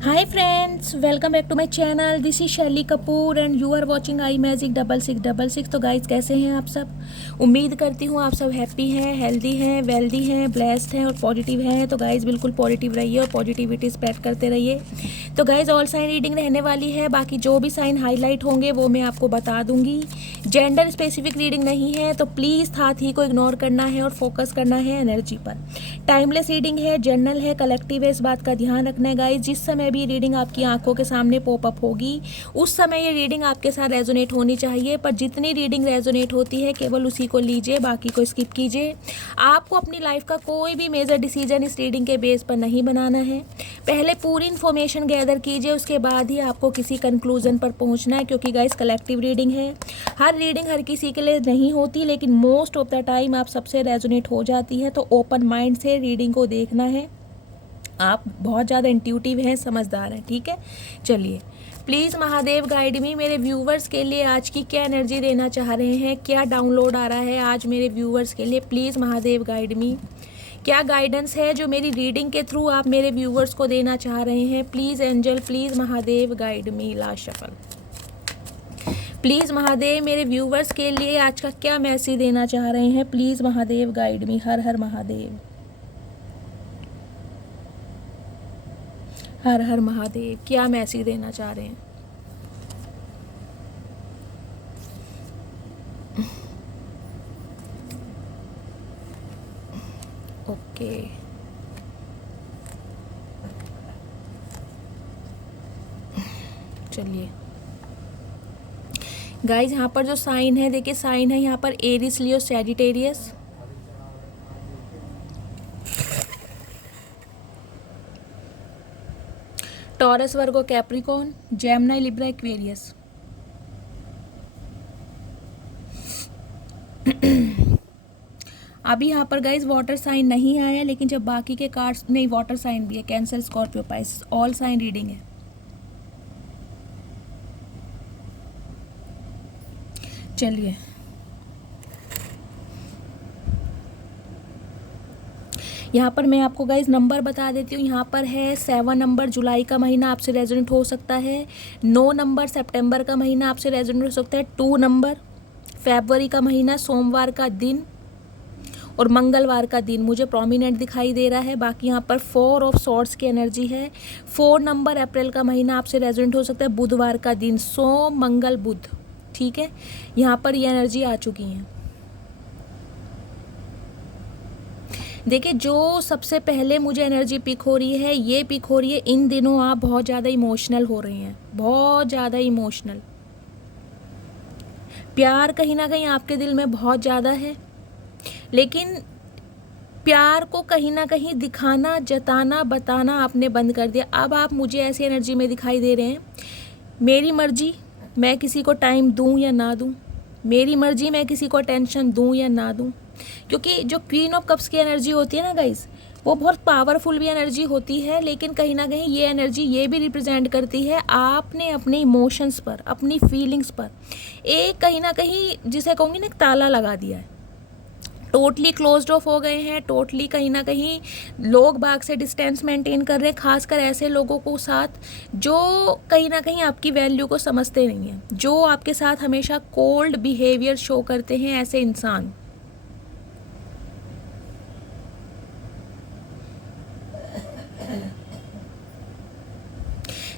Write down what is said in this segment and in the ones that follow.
Hi friends, welcome back to my channel. This is Shaily Kapoor and you are watching I magic 6666। तो guys कैसे हैं आप सब। उम्मीद करती हूँ आप सब हैप्पी हैं, हेल्दी हैं, वेल्दी हैं, ब्लेस्ड हैं और पॉजिटिव हैं। तो गाइज बिल्कुल पॉजिटिव रहिए और पॉजिटिविटी स्प्रेड करते रहिए। तो गाइज ऑल साइन रीडिंग रहने वाली है, बाकी जो भी साइन हाईलाइट होंगे वो मैं आपको बता दूंगी। जेंडर स्पेसिफिक रीडिंग नहीं है, तो प्लीज़ साथ ही को इग्नोर करना है और फोकस करना है एनर्जी पर। टाइमलेस रीडिंग है, जनरल है, कलेक्टिव है, इस बात का ध्यान रखना है गाइज। जिस समय भी रीडिंग आपकी आंखों के सामने पॉपअप होगी उस समय ये रीडिंग आपके साथ रेजोनेट होनी चाहिए, पर जितनी रीडिंग रेजोनेट होती है केवल उसी को लीजिए, बाकी को स्किप कीजिए। आपको अपनी लाइफ का कोई भी मेजर डिसीजन इस रीडिंग के बेस पर नहीं बनाना है। पहले पूरी इन्फॉर्मेशन गैदर कीजिए, उसके बाद ही आपको किसी कंक्लूजन पर पहुंचना है, क्योंकि गाइस कलेक्टिव रीडिंग है। हर रीडिंग हर किसी के लिए नहीं होती, लेकिन मोस्ट ऑफ द टाइम आप सबसे रेजोनेट हो जाती है। तो ओपन माइंड से रीडिंग को देखना है। आप बहुत ज़्यादा इंट्यूटिव हैं, समझदार हैं, ठीक है। चलिए, प्लीज़ महादेव गाइड मी। मेरे व्यूवर्स के लिए आज की क्या एनर्जी देना चाह रहे हैं, क्या डाउनलोड आ रहा है आज मेरे व्यूवर्स के लिए, प्लीज़ महादेव गाइड मी। क्या गाइडेंस है जो मेरी रीडिंग के थ्रू आप मेरे व्यूवर्स को देना चाह रहे हैं, please angel, please Mahadev guide me. Last shuffle. Please Mahadev मेरे व्यूवर्स के लिए आज का क्या मैसेज देना चाह रहे हैं, प्लीज़ महादेव गाइड मी। हर हर महादेव, हर हर महादेव। क्या मैसेज देना चाह रहे हैं। ओके, चलिए गाइज, यहाँ पर जो साइन है देखिए, साइन है यहाँ पर एरिस, लियो, सैजिटेरियस। टॉरस, वर्गो, कैप्रिकॉर्न, जेमिनी, लिब्रा, एक्वेरियस। अभी यहाँ पर गाइज वाटर साइन नहीं आया, लेकिन जब बाकी के कार्ड्स नहीं, वाटर साइन भी है, Cancer, Scorpio, Pisces, all sign reading है। चलिए, यहाँ पर मैं आपको गाइज नंबर बता देती हूँ। यहाँ पर है 7 नंबर, जुलाई का महीना आपसे रेजोनेट हो सकता है। 9 नंबर, सितंबर का महीना आपसे रेजोनेट हो सकता है। 2 नंबर, फरवरी का महीना, सोमवार का दिन और मंगलवार का दिन मुझे प्रोमिनेंट दिखाई दे रहा है। बाकी यहाँ पर 4 ऑफ सॉर्ड्स की एनर्जी है। 4 नंबर, अप्रैल का महीना आपसे रेजोनेट हो सकता है, बुधवार का दिन, सोम, मंगल, बुध, ठीक है। यहाँ पर ये एनर्जी आ चुकी है। देखिए, जो सबसे पहले मुझे एनर्जी पिक हो रही है, ये पिक हो रही है, इन दिनों आप बहुत ज़्यादा इमोशनल हो रही हैं, बहुत ज़्यादा इमोशनल। प्यार कहीं ना कहीं आपके दिल में बहुत ज़्यादा है, लेकिन प्यार को कहीं ना कहीं दिखाना, जताना, बताना आपने बंद कर दिया। अब आप मुझे ऐसी एनर्जी में दिखाई दे रहे हैं, मेरी मर्जी मैं किसी को टाइम दूं या ना दूं, मेरी मर्जी मैं किसी को अटेंशन दूं या ना दूं। क्योंकि जो क्वीन ऑफ कप्स की एनर्जी होती है ना गाइस, वो बहुत पावरफुल भी एनर्जी होती है, लेकिन कहीं ना कहीं ये एनर्जी ये भी रिप्रेजेंट करती है आपने अपने इमोशंस पर, अपनी फीलिंग्स पर एक कहीं ना कहीं, जिसे कहूँगी ना, एक ताला लगा दिया है। टोटली क्लोज्ड ऑफ हो गए हैं, टोटली कहीं ना कहीं लोग बाग से डिस्टेंस मेंटेन कर रहे हैं, खासकर ऐसे लोगों को साथ जो कहीं ना कहीं आपकी वैल्यू को समझते नहीं हैं, जो आपके साथ हमेशा कोल्ड बिहेवियर शो करते हैं, ऐसे इंसान।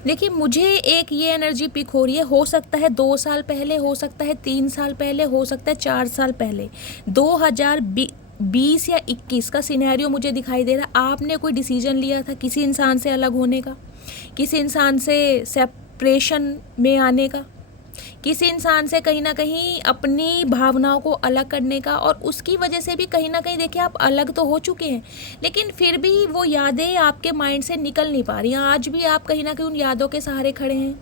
देखिए, मुझे एक ये एनर्जी पिक हो रही है, हो सकता है 2 साल पहले, हो सकता है 3 साल पहले, हो सकता है 4 साल पहले, 2020 या 21 का सिनेरियो मुझे दिखाई दे रहा। आपने कोई डिसीजन लिया था किसी इंसान से अलग होने का, किसी इंसान से सेपरेशन में आने का, किसी इंसान से कहीं ना कहीं अपनी भावनाओं को अलग करने का, और उसकी वजह से भी कहीं ना कहीं देखिए आप अलग तो हो चुके हैं, लेकिन फिर भी वो यादें आपके माइंड से निकल नहीं पा रही हैं। आज भी आप कहीं ना कहीं उन यादों के सहारे खड़े हैं,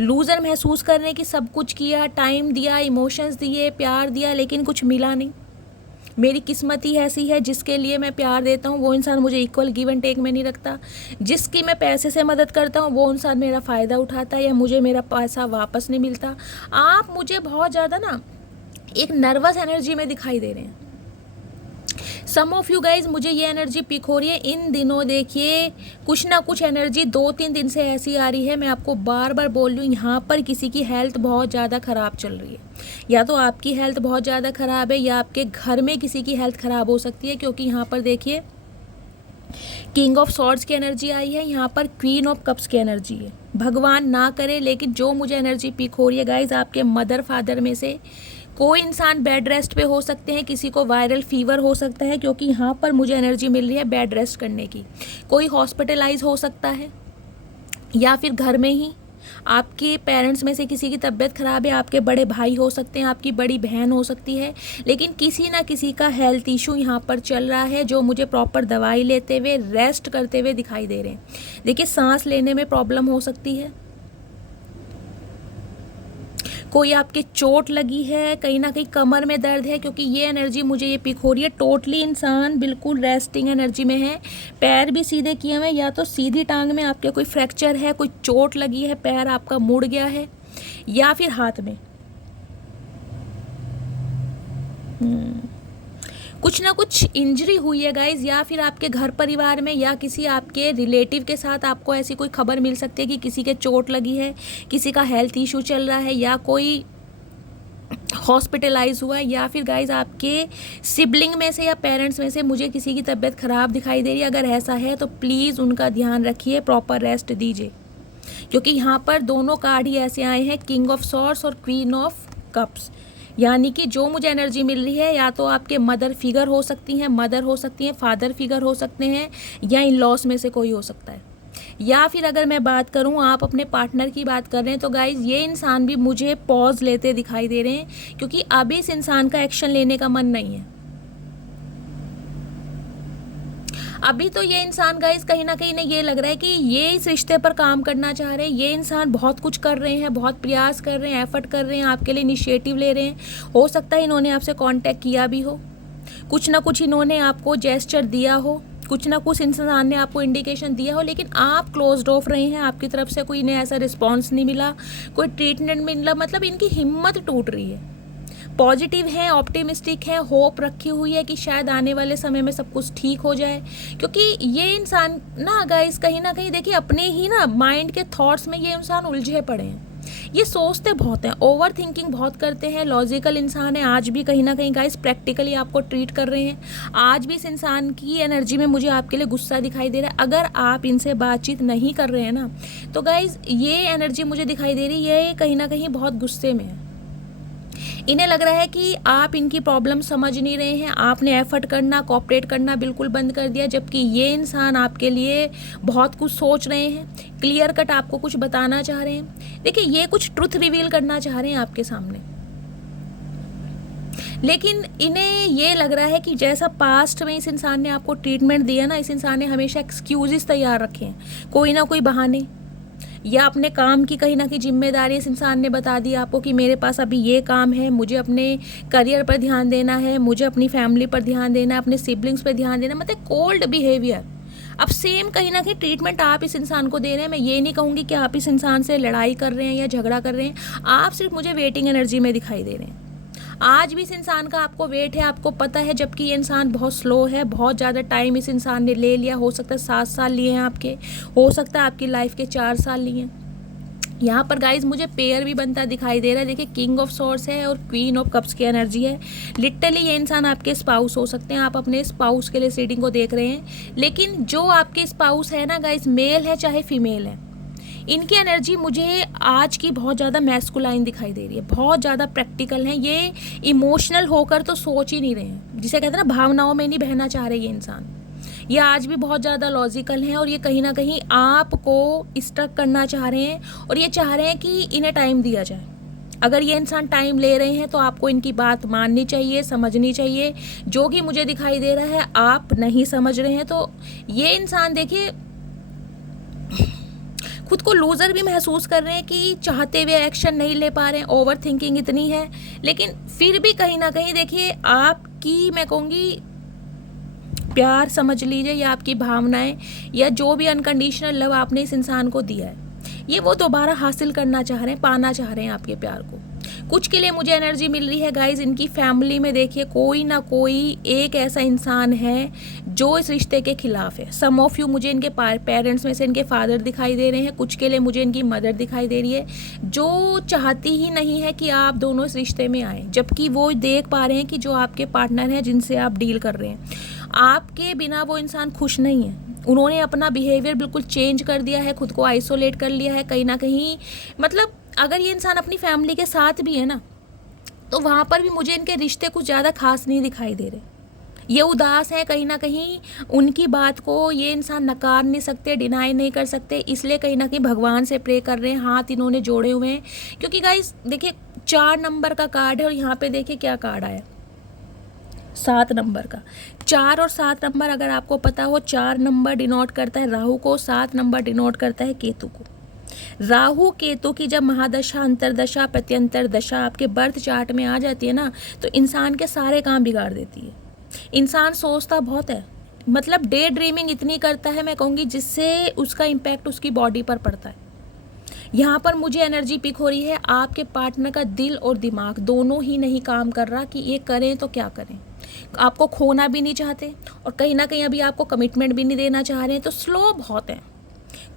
लूज़र महसूस करने की, सब कुछ किया, टाइम दिया, इमोशंस दिए, प्यार दिया, लेकिन कुछ मिला नहीं। मेरी किस्मत ही ऐसी है, जिसके लिए मैं प्यार देता हूँ वो इंसान मुझे इक्वल गिव एंड टेक में नहीं रखता, जिसकी मैं पैसे से मदद करता हूँ वो इंसान मेरा फ़ायदा उठाता है या मुझे मेरा पैसा वापस नहीं मिलता। आप मुझे बहुत ज़्यादा ना एक नर्वस एनर्जी में दिखाई दे रहे हैं। सम ऑफ यू गाइज, मुझे ये एनर्जी पिक हो रही है इन दिनों। देखिए कुछ ना कुछ एनर्जी 2-3 दिन से ऐसी आ रही है, मैं आपको बार बार बोल रही हूँ, यहाँ पर किसी की हेल्थ बहुत ज़्यादा ख़राब चल रही है। या तो आपकी हेल्थ बहुत ज़्यादा ख़राब है या आपके घर में किसी की हेल्थ ख़राब हो सकती है, क्योंकि यहाँ पर देखिए किंग ऑफ सॉर्ड्स की एनर्जी आई है, यहाँ पर क्वीन ऑफ कप्स की एनर्जी है। भगवान ना करे, लेकिन जो मुझे एनर्जी पिक हो रही है गाइज, आपके मदर फादर में से कोई इंसान बेड रेस्ट पे हो सकते हैं, किसी को वायरल फीवर हो सकता है, क्योंकि यहाँ पर मुझे एनर्जी मिल रही है बेड रेस्ट करने की। कोई हॉस्पिटलाइज हो सकता है, या फिर घर में ही आपके पेरेंट्स में से किसी की तबीयत ख़राब है, आपके बड़े भाई हो सकते हैं, आपकी बड़ी बहन हो सकती है, लेकिन किसी ना किसी का हेल्थ इशू यहाँ पर चल रहा है, जो मुझे प्रॉपर दवाई लेते हुए रेस्ट करते हुए दिखाई दे रहे हैं। देखिए सांस लेने में प्रॉब्लम हो सकती है, कोई आपके चोट लगी है, कहीं ना कहीं कमर में दर्द है, क्योंकि ये एनर्जी मुझे ये पिक हो रही है। टोटली इंसान बिल्कुल रेस्टिंग एनर्जी में है, पैर भी सीधे किए हुए, या तो सीधी टांग में आपके कोई फ्रैक्चर है, कोई चोट लगी है, पैर आपका मुड़ गया है, या फिर हाथ में कुछ ना कुछ इंजरी हुई है गाइज, या फिर आपके घर परिवार में या किसी आपके रिलेटिव के साथ आपको ऐसी कोई खबर मिल सकती है कि किसी के चोट लगी है, किसी का हेल्थ इशू चल रहा है, या कोई हॉस्पिटलाइज हुआ है, या फिर गाइज आपके सिबलिंग में से या पेरेंट्स में से मुझे किसी की तबीयत ख़राब दिखाई दे रही है। अगर ऐसा है तो प्लीज़ उनका ध्यान रखिए, प्रॉपर रेस्ट दीजिए, क्योंकि यहाँ पर दोनों कार्ड ही ऐसे आए हैं, किंग ऑफ सॉर्ड्स और क्वीन ऑफ कप्स। यानी कि जो मुझे एनर्जी मिल रही है, या तो आपके मदर फिगर हो सकती हैं, फादर फिगर हो सकते हैं, या इन लॉस में से कोई हो सकता है। या फिर अगर मैं बात करूं, आप अपने पार्टनर की बात कर रहे हैं, तो गाइज ये इंसान भी मुझे पॉज लेते दिखाई दे रहे हैं, क्योंकि अभी इस इंसान का एक्शन लेने का मन नहीं है। अभी तो ये इंसान गाइस कहीं ना कहीं इन्हें ये लग रहा है कि ये इस रिश्ते पर काम करना चाह रहे हैं, ये इंसान बहुत कुछ कर रहे हैं, बहुत प्रयास कर रहे हैं, एफर्ट कर रहे हैं, आपके लिए इनिशिएटिव ले रहे हैं। हो सकता है इन्होंने आपसे कांटेक्ट किया भी हो, कुछ ना कुछ इन्होंने आपको जेस्चर दिया हो, कुछ ना कुछ इंसान ने आपको इंडिकेशन दिया हो, लेकिन आप क्लोज्ड ऑफ रहे हैं, आपकी तरफ से कोई इन्हें ऐसा रिस्पॉन्स नहीं मिला, कोई ट्रीटमेंट नहीं मिला, मतलब इनकी हिम्मत टूट रही है। पॉजिटिव है, ऑप्टिमिस्टिक है, होप रखी हुई है कि शायद आने वाले समय में सब कुछ ठीक हो जाए, क्योंकि ये इंसान ना गाइस कहीं ना कहीं देखिए अपने ही ना माइंड के थॉट्स में ये इंसान उलझे पड़े हैं। ये सोचते बहुत हैं, ओवर थिंकिंग बहुत करते हैं, लॉजिकल इंसान है। आज भी कहीं ना कहीं गाइस प्रैक्टिकली आपको ट्रीट कर रहे हैं। आज भी इस इंसान की एनर्जी में मुझे आपके लिए गुस्सा दिखाई दे रहा है। अगर आप इनसे बातचीत नहीं कर रहे हैं ना, तो गाइस ये एनर्जी मुझे दिखाई दे रही है, ये कहीं ना कहीं बहुत गुस्से में है। इन्हें लग रहा है कि आप इनकी प्रॉब्लम समझ नहीं रहे हैं, आपने एफर्ट करना, कोऑपरेट करना बिल्कुल बंद कर दिया, जबकि ये इंसान आपके लिए बहुत कुछ सोच रहे हैं, क्लियर कट आपको कुछ बताना चाह रहे हैं। देखिए ये कुछ ट्रुथ रिवील करना चाह रहे हैं आपके सामने, लेकिन इन्हें ये लग रहा है कि जैसा पास्ट में इस इंसान ने आपको ट्रीटमेंट दिया ना, इस इंसान ने हमेशा एक्सक्यूजेस तैयार रखे हैं, कोई ना कोई बहाने, या अपने काम की कहीं ना कहीं जिम्मेदारी इस इंसान ने बता दी आपको कि मेरे पास अभी ये काम है, मुझे अपने करियर पर ध्यान देना है, मुझे अपनी फैमिली पर ध्यान देना है, अपने सिबलिंग्स पर ध्यान देना, मतलब कोल्ड बिहेवियर। अब सेम कहीं ना कहीं ट्रीटमेंट आप इस इंसान को दे रहे हैं। मैं ये नहीं कहूँगी कि आप इस इंसान से लड़ाई कर रहे हैं या झगड़ा कर रहे हैं, आप सिर्फ मुझे वेटिंग एनर्जी में दिखाई दे रहे हैं। आज भी इस इंसान का आपको वेट है, आपको पता है, जबकि ये इंसान बहुत स्लो है, बहुत ज़्यादा टाइम इस इंसान ने ले लिया। हो सकता है 7 साल लिए हैं आपके, हो सकता है आपकी लाइफ के 4 साल लिए हैं। यहाँ पर गाइज मुझे पेयर भी बनता दिखाई दे रहा है। देखिए किंग ऑफ सॉर्ड्स है और क्वीन ऑफ कप्स की एनर्जी है। लिटरली ये इंसान आपके स्पाउस हो सकते हैं, आप अपने स्पाउस के लिए रीडिंग को देख रहे हैं, लेकिन जो आपके स्पाउस है ना गाइज, मेल है चाहे फीमेल है, इनकी एनर्जी मुझे आज की बहुत ज़्यादा मैस्कुलाइन दिखाई दे रही है, बहुत ज़्यादा प्रैक्टिकल है। ये इमोशनल होकर तो सोच ही नहीं रहे हैं, जिसे कहते हैं ना भावनाओं में नहीं बहना चाह रहे ये इंसान। ये आज भी बहुत ज़्यादा लॉजिकल हैं और ये कहीं ना कहीं आपको स्ट्रक करना चाह रहे हैं, और ये चाह रहे हैं कि इन्हें टाइम दिया जाए। अगर ये इंसान टाइम ले रहे हैं तो आपको इनकी बात माननी चाहिए, समझनी चाहिए। जो कि मुझे दिखाई दे रहा है आप नहीं समझ रहे हैं, तो ये इंसान देखिए खुद को लूज़र भी महसूस कर रहे हैं कि चाहते हुए एक्शन नहीं ले पा रहे हैं, ओवर थिंकिंग इतनी है। लेकिन फिर भी कहीं ना कहीं देखिए आपकी, मैं कहूँगी, प्यार समझ लीजिए, या आपकी भावनाएं, या जो भी अनकंडीशनल लव आपने इस इंसान को दिया है, ये वो दोबारा हासिल करना चाह रहे हैं, पाना चाह रहे हैं आपके प्यार को। कुछ के लिए मुझे एनर्जी मिल रही है गाइज, इनकी फैमिली में देखिए कोई ना कोई एक ऐसा इंसान है जो इस रिश्ते के खिलाफ है। सम ऑफ यू मुझे इनके पेरेंट्स में से इनके फादर दिखाई दे रहे हैं, कुछ के लिए मुझे इनकी मदर दिखाई दे रही है जो चाहती ही नहीं है कि आप दोनों इस रिश्ते में आएँ, जबकि वो देख पा रहे हैं कि जो आपके पार्टनर हैं जिनसे आप डील कर रहे हैं, आपके बिना वो इंसान खुश नहीं है। उन्होंने अपना बिहेवियर बिल्कुल चेंज कर दिया है, खुद को आइसोलेट कर लिया है कहीं ना कहीं। मतलब अगर ये इंसान अपनी फैमिली के साथ भी है ना, तो वहाँ पर भी मुझे इनके रिश्ते कुछ ज़्यादा खास नहीं दिखाई दे रहे। ये उदास है कहीं ना कहीं, उनकी बात को ये इंसान नकार नहीं सकते, डिनाई नहीं कर सकते, इसलिए कहीं ना कहीं भगवान से प्रे कर रहे हैं, हाथ इन्होंने जोड़े हुए हैं। क्योंकि गाइस देखिए 4 नंबर का कार्ड है और यहाँ पे देखिए क्या कार्ड आया, 7 नंबर का। 4 और 7 नंबर अगर आपको पता हो, 4 नंबर डिनोट करता है राहु को, 7 नंबर डिनोट करता है केतु को। राहु केतु की जब महादशा, अंतरदशा, प्रत्यंतर दशा आपके बर्थ चार्ट में आ जाती है ना, तो इंसान के सारे काम बिगाड़ देती है। इंसान सोचता बहुत है, मतलब डे ड्रीमिंग इतनी करता है मैं कहूँगी, जिससे उसका इम्पैक्ट उसकी बॉडी पर पड़ता है। यहाँ पर मुझे एनर्जी पिक हो रही है, आपके पार्टनर का दिल और दिमाग दोनों ही नहीं काम कर रहा कि ये करें तो क्या करें। आपको खोना भी नहीं चाहते और कहीं ना कहीं अभी आपको कमिटमेंट भी नहीं देना चाह रहे हैं, तो स्लो बहुत है।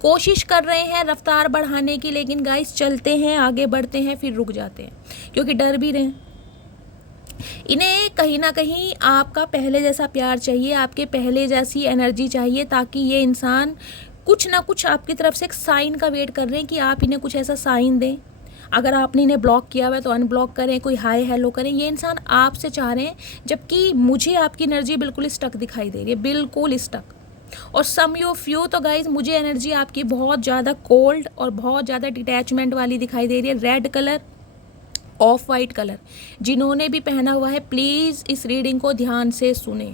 कोशिश कर रहे हैं रफ्तार बढ़ाने की, लेकिन गाइस चलते हैं, आगे बढ़ते हैं, फिर रुक जाते हैं क्योंकि डर भी रहे हैं। इन्हें कहीं ना कहीं आपका पहले जैसा प्यार चाहिए, आपके पहले जैसी एनर्जी चाहिए, ताकि ये इंसान कुछ ना कुछ आपकी तरफ से एक साइन का वेट कर रहे हैं कि आप इन्हें कुछ ऐसा साइन दें। अगर आपने इन्हें ब्लॉक किया हुआ है तो अनब्लॉक करें, कोई हाय हेलो करें। ये इंसान आपसे चाह रहे हैं, जबकि मुझे आपकी एनर्जी बिल्कुल स्टक दिखाई दे रही है, बिल्कुल स्टक। और सम यू फ्यू तो गाइज मुझे एनर्जी आपकी बहुत ज़्यादा कोल्ड और बहुत ज़्यादा डिटैचमेंट वाली दिखाई दे रही है। Red colour, of white colour, जिन्होंने भी पहना हुआ है प्लीज़ इस रीडिंग को ध्यान से सुने।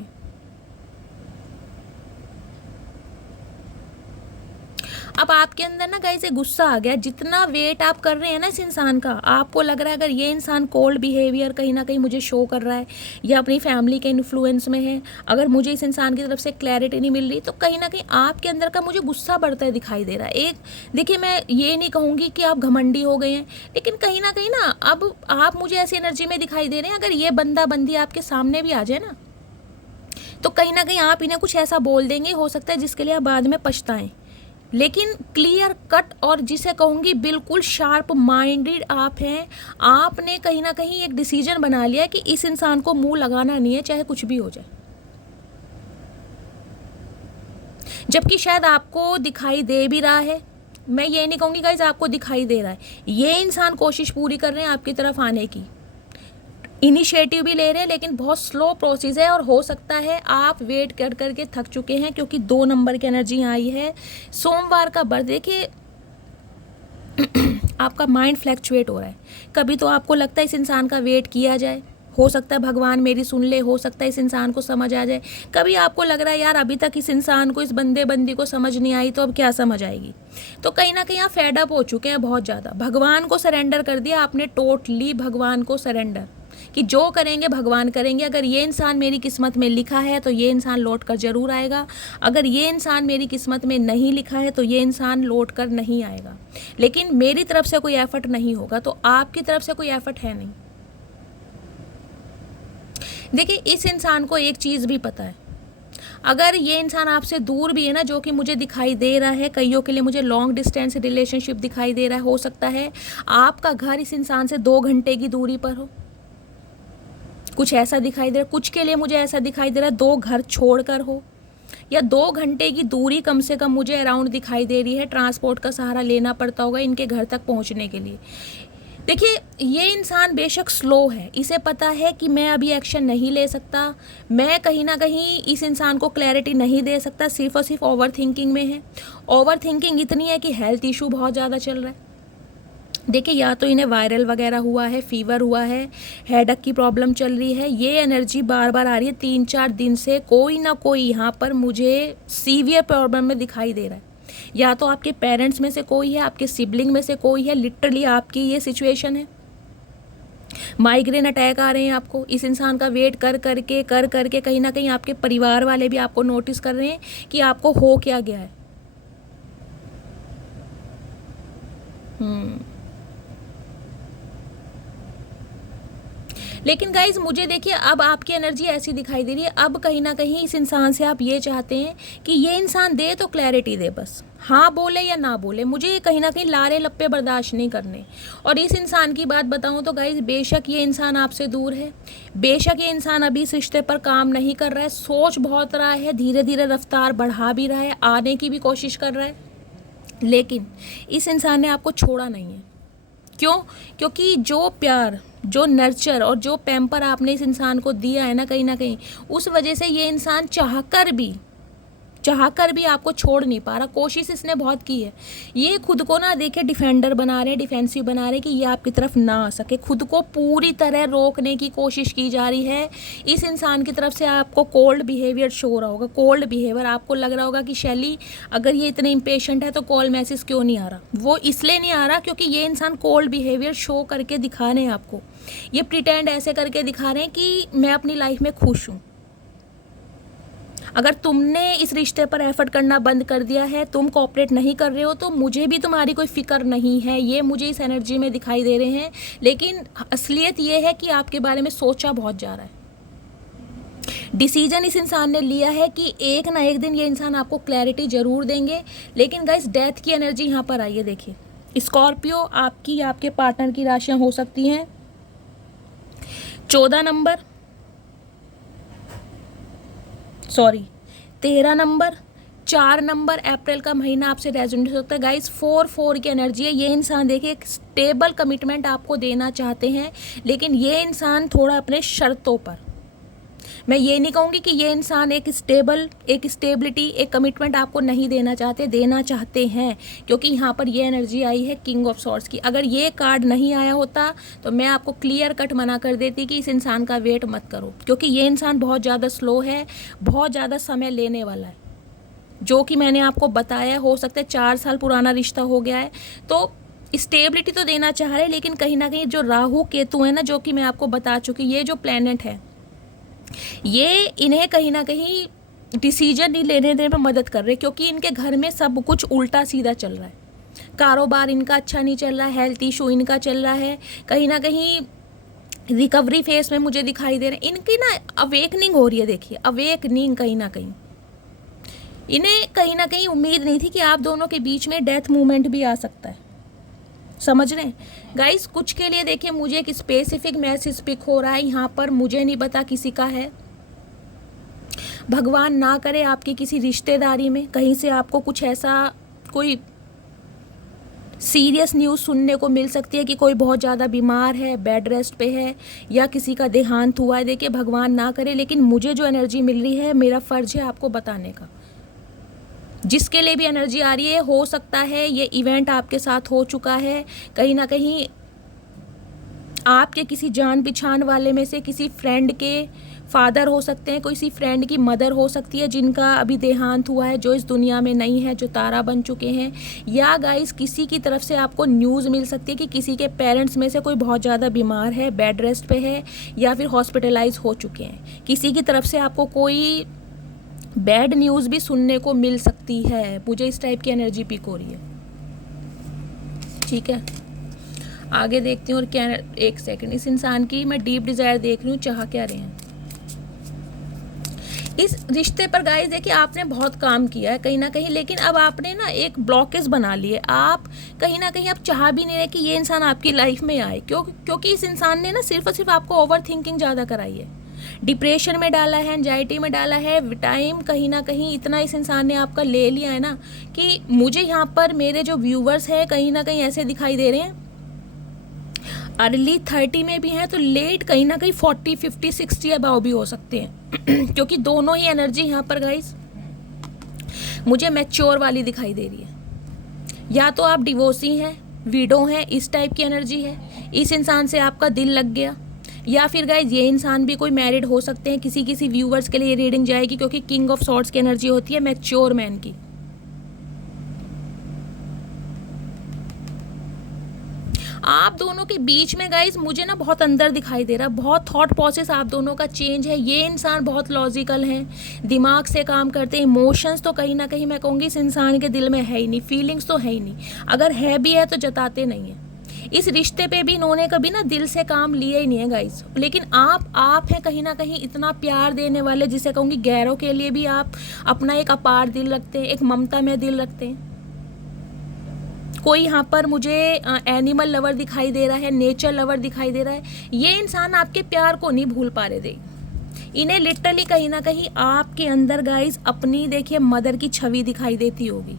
अब आपके अंदर ना गाइस एक गुस्सा आ गया, जितना वेट आप कर रहे हैं ना इस इंसान का, आपको लग रहा है अगर ये इंसान कोल्ड बिहेवियर कहीं ना कहीं मुझे शो कर रहा है या अपनी फैमिली के इन्फ्लुएंस में है, अगर मुझे इस इंसान की तरफ से क्लैरिटी नहीं मिल रही, तो कहीं ना कहीं आपके अंदर का मुझे गुस्सा बढ़ता है दिखाई दे रहा है। एक देखिए, मैं ये नहीं कहूँगी कि आप घमंडी हो गए हैं, लेकिन कहीं ना अब आप मुझे ऐसी एनर्जी में दिखाई दे रहे हैं, अगर ये बंदा बंदी आपके सामने भी आ जाए ना, तो कहीं ना कहीं आप इन्हें कुछ ऐसा बोल देंगे, हो सकता है जिसके लिए आप बाद में पछताएं। लेकिन क्लियर कट और जिसे कहूँगी बिल्कुल शार्प माइंडेड आप हैं। आपने कहीं ना कहीं एक डिसीजन बना लिया कि इस इंसान को मुंह लगाना नहीं है, चाहे कुछ भी हो जाए। जबकि शायद आपको दिखाई दे भी रहा है, मैं ये नहीं कहूँगी गाइस आपको दिखाई दे रहा है, ये इंसान कोशिश पूरी कर रहे हैं आपकी तरफ आने की, इनिशिएटिव भी ले रहे हैं, लेकिन बहुत स्लो प्रोसेस है और हो सकता है आप वेट कर करके थक चुके हैं, क्योंकि 2 नंबर की एनर्जी आई है। सोमवार का बर्थ देखिए आपका माइंड फ्लैक्चुएट हो रहा है। कभी तो आपको लगता है इस इंसान का वेट किया जाए, हो सकता है भगवान मेरी सुन ले, हो सकता है इस इंसान को समझ आ जाए। कभी आपको लग रहा है यार अभी तक इस इंसान को, इस बंदे बंदी को समझ नहीं आई, तो अब क्या समझ आएगी। तो कहीं ना कहीं आप फेड अप हो चुके हैं बहुत ज़्यादा, भगवान को सरेंडर कर दिया आपने, टोटली भगवान को सरेंडर, कि जो करेंगे भगवान करेंगे। अगर ये इंसान मेरी किस्मत में लिखा है तो ये इंसान लौट कर ज़रूर आएगा, अगर ये इंसान मेरी किस्मत में नहीं लिखा है तो ये इंसान लौट कर नहीं आएगा। लेकिन मेरी तरफ से कोई एफर्ट नहीं होगा, तो आपकी तरफ से कोई एफर्ट है नहीं। देखिए इस इंसान को एक चीज़ भी पता है, अगर ये इंसान आपसे दूर भी है ना, जो कि मुझे दिखाई दे रहा है, कईयों के लिए मुझे लॉन्ग डिस्टेंस रिलेशनशिप दिखाई दे रहा है, हो सकता है आपका घर इस इंसान से 2 घंटे की दूरी पर हो, कुछ ऐसा दिखाई दे रहा है। कुछ के लिए मुझे ऐसा दिखाई दे रहा है 2 घर छोड़कर हो, या 2 घंटे की दूरी कम से कम मुझे अराउंड दिखाई दे रही है। ट्रांसपोर्ट का सहारा लेना पड़ता होगा इनके घर तक पहुंचने के लिए। देखिए ये इंसान बेशक स्लो है, इसे पता है कि मैं अभी एक्शन नहीं ले सकता, मैं कहीं ना कहीं इस इंसान को क्लैरिटी नहीं दे सकता, सिर्फ और सिर्फ ओवर थिंकिंग में है। ओवर थिंकिंग इतनी है कि हेल्थ इशू बहुत ज़्यादा चल रहा है। देखिए या तो इन्हें वायरल वगैरह हुआ है, फीवर हुआ है, हेडेक की प्रॉब्लम चल रही है, ये एनर्जी बार बार आ रही है 3-4 दिन से, कोई ना कोई यहाँ पर मुझे सीवियर प्रॉब्लम में दिखाई दे रहा है। या तो आपके पेरेंट्स में से कोई है, आपके सिबलिंग में से कोई है, लिटरली आपकी ये सिचुएशन है। माइग्रेन अटैक आ रहे हैं आपको, इस इंसान का वेट कर करके कहीं ना कहीं आपके परिवार वाले भी आपको नोटिस कर रहे हैं कि आपको हो क्या गया है। लेकिन गाइज मुझे देखिए अब आपकी एनर्जी ऐसी दिखाई दे रही है, अब कहीं ना कहीं इस इंसान से आप ये चाहते हैं कि ये इंसान दे तो क्लैरिटी दे, बस हाँ बोले या ना बोले, मुझे ये कहीं ना कहीं लारे लप्पे बर्दाश्त नहीं करने। और इस इंसान की बात बताऊं तो गाइज बेशक ये इंसान आपसे दूर है, बेशक ये इंसान अभी इस रिश्ते पर काम नहीं कर रहा है, सोच बहुत रहा है, धीरे धीरे रफ्तार बढ़ा भी रहा है, आने की भी कोशिश कर रहा है, लेकिन इस इंसान ने आपको छोड़ा नहीं है। क्यों? क्योंकि जो प्यार, जो नर्चर और जो पैम्पर आपने इस इंसान को दिया है ना कहीं उस वजह से ये इंसान चाहकर भी आपको छोड़ नहीं पा रहा। कोशिश इसने बहुत की है, ये खुद को ना देखे डिफेंडर बना रहे, डिफेंसिव बना रहे कि ये आपकी तरफ ना आ सके, खुद को पूरी तरह रोकने की कोशिश की जा रही है। इस इंसान की तरफ से आपको कोल्ड बिहेवियर शो हो रहा होगा, कोल्ड बिहेवियर आपको लग रहा होगा कि शैली अगर ये इतने इम्पेशेंट है तो कॉल मैसेज क्यों नहीं आ रहा। वो इसलिए नहीं आ रहा क्योंकि ये इंसान कोल्ड बिहेवियर शो करके दिखा रहे हैं आपको, ये प्रिटेंड ऐसे करके दिखा रहे हैं कि मैं अपनी लाइफ में खुश हूँ। अगर तुमने इस रिश्ते पर एफर्ट करना बंद कर दिया है, तुम कोऑपरेट नहीं कर रहे हो, तो मुझे भी तुम्हारी कोई फिक्र नहीं है, ये मुझे इस एनर्जी में दिखाई दे रहे हैं। लेकिन असलियत ये है कि आपके बारे में सोचा बहुत जा रहा है। डिसीजन इस इंसान ने लिया है कि एक ना एक दिन ये इंसान आपको क्लैरिटी ज़रूर देंगे। लेकिन गाइस डेथ की एनर्जी यहाँ पर आई है, देखिए स्कॉर्पियो आपकी या आपके पार्टनर की राशियाँ हो सकती हैं 13 नंबर, 4 नंबर, अप्रैल का महीना आपसे रेजोनेट हो सकता है। गाइस 4 की एनर्जी है। ये इंसान देखिए एक स्टेबल कमिटमेंट आपको देना चाहते हैं, लेकिन ये इंसान थोड़ा अपने शर्तों पर। मैं ये नहीं कहूँगी कि ये इंसान एक स्टेबिलिटी, एक कमिटमेंट आपको नहीं देना चाहते हैं, क्योंकि यहाँ पर ये एनर्जी आई है किंग ऑफ सॉर्ड्स की। अगर ये कार्ड नहीं आया होता तो मैं आपको क्लियर कट मना कर देती कि इस इंसान का वेट मत करो, क्योंकि ये इंसान बहुत ज़्यादा स्लो है, बहुत ज़्यादा समय लेने वाला है। जो कि मैंने आपको बताया, हो सकता है 4 साल पुराना रिश्ता हो गया है, तो स्टेबिलिटी तो देना चाह रहे, लेकिन कहीं ना कहीं जो राहु केतु है ना, जो कि मैं आपको बता चुकी, ये जो प्लैनेट है ये इन्हें कहीं ना कहीं डिसीजन नहीं लेने देने में मदद कर रहे, क्योंकि इनके घर में सब कुछ उल्टा सीधा चल रहा है। कारोबार इनका अच्छा नहीं चल रहा है, हेल्थ इशू इनका चल रहा है, कहीं ना कहीं रिकवरी फेस में मुझे दिखाई दे रहे हैं। इनकी ना अवेकनिंग हो रही है, देखिए अवेकनिंग। कहीं ना कहीं इन्हें कहीं ना कहीं उम्मीद नहीं थी कि आप दोनों के बीच में डेथ मूवमेंट भी आ सकता है, समझ रहे हैं गाइस। कुछ के लिए देखिए मुझे एक स्पेसिफिक मैसेज पिक हो रहा है यहाँ पर, मुझे नहीं पता किसी का है। भगवान ना करे आपकी किसी रिश्तेदारी में कहीं से आपको कुछ ऐसा कोई सीरियस न्यूज़ सुनने को मिल सकती है कि कोई बहुत ज़्यादा बीमार है, बेड रेस्ट पे है, या किसी का देहांत हुआ है। देखिए भगवान ना करे, लेकिन मुझे जो एनर्जी मिल रही है, मेरा फ़र्ज़ है आपको बताने का। जिसके लिए भी एनर्जी आ रही है, हो सकता है ये इवेंट आपके साथ हो चुका है, कहीं ना कहीं आपके किसी जान पहचान वाले में से किसी फ्रेंड के फादर हो सकते हैं, किसी फ्रेंड की मदर हो सकती है जिनका अभी देहांत हुआ है, जो इस दुनिया में नहीं है, जो तारा बन चुके हैं। या गाइस किसी की तरफ से आपको न्यूज़ मिल सकती है कि किसी के पेरेंट्स में से कोई बहुत ज़्यादा बीमार है, बेड रेस्ट पे है, या फिर हॉस्पिटलाइज हो चुके हैं। किसी की तरफ से आपको कोई बैड न्यूज़ भी सुनने को मिल सकती है, मुझे इस टाइप की एनर्जी पिक हो रही है। ठीक है, आगे देखती हूँ। और क्या, एक सेकंड, इस इंसान की मैं डीप डिज़ायर देख रही हूँ, चाह क्या रहे हैं इस रिश्ते पर। गाइस देखिए आपने बहुत काम किया है कहीं ना कहीं, लेकिन अब आपने ना एक ब्लॉकेज बना लिए। आप कहीं ना कहीं आप चाह भी नहीं रहे कि ये इंसान आपकी लाइफ में आए, क्योंकि इस इंसान ने ना सिर्फ और सिर्फ आपको ओवर थिंकिंग ज़्यादा कराई है, डिप्रेशन में डाला है, एंजाइटी में डाला है। टाइम कहीं ना कहीं इतना इस इंसान ने आपका ले लिया है ना, कि मुझे यहाँ पर मेरे जो व्यूवर्स हैं कहीं ना कहीं ऐसे दिखाई दे रहे हैं, अर्ली 30 में भी हैं, तो लेट कहीं ना कहीं 40, 50, 60 अबाव भी हो सकते हैं। क्योंकि दोनों ही एनर्जी यहाँ पर गाइस मुझे मैच्योर वाली दिखाई दे रही है। या तो आप डिवोर्सी हैं, विडो हैं, इस टाइप की एनर्जी है, इस इंसान से आपका दिल लग गया। या फिर गाइज ये इंसान भी कोई मैरिड हो सकते हैं। किसी व्यूवर्स के लिए ये रीडिंग जाएगी, क्योंकि किंग ऑफ सॉर्ड्स की एनर्जी होती है मैच्योर मैन की। आप दोनों के बीच में गाइज मुझे ना बहुत अंदर दिखाई दे रहा है, बहुत थॉट प्रोसेस आप दोनों का चेंज है। ये इंसान बहुत लॉजिकल हैं, दिमाग से काम करते हैं। इमोशंस तो कहीं ना कहीं मैं कहूँगी इस इंसान के दिल में है ही नहीं, फीलिंग्स तो है ही नहीं, अगर है भी है तो जताते नहीं है। इस रिश्ते पे भी इन्होंने कभी ना दिल से काम लिया ही नहीं है गाइस। लेकिन आप हैं कहीं ना कहीं इतना प्यार देने वाले, जिसे कहूँगी गैरों के लिए भी आप अपना एक अपार दिल रखते हैं, एक ममता में दिल रखते हैं। कोई यहाँ पर मुझे एनिमल लवर दिखाई दे रहा है, नेचर लवर दिखाई दे रहा है। ये इंसान आपके प्यार को नहीं भूल पा रहे थे। इन्हें लिटरली कहीं ना कहीं आपके अंदर गाइस अपनी देखिए मदर की छवि दिखाई देती होगी।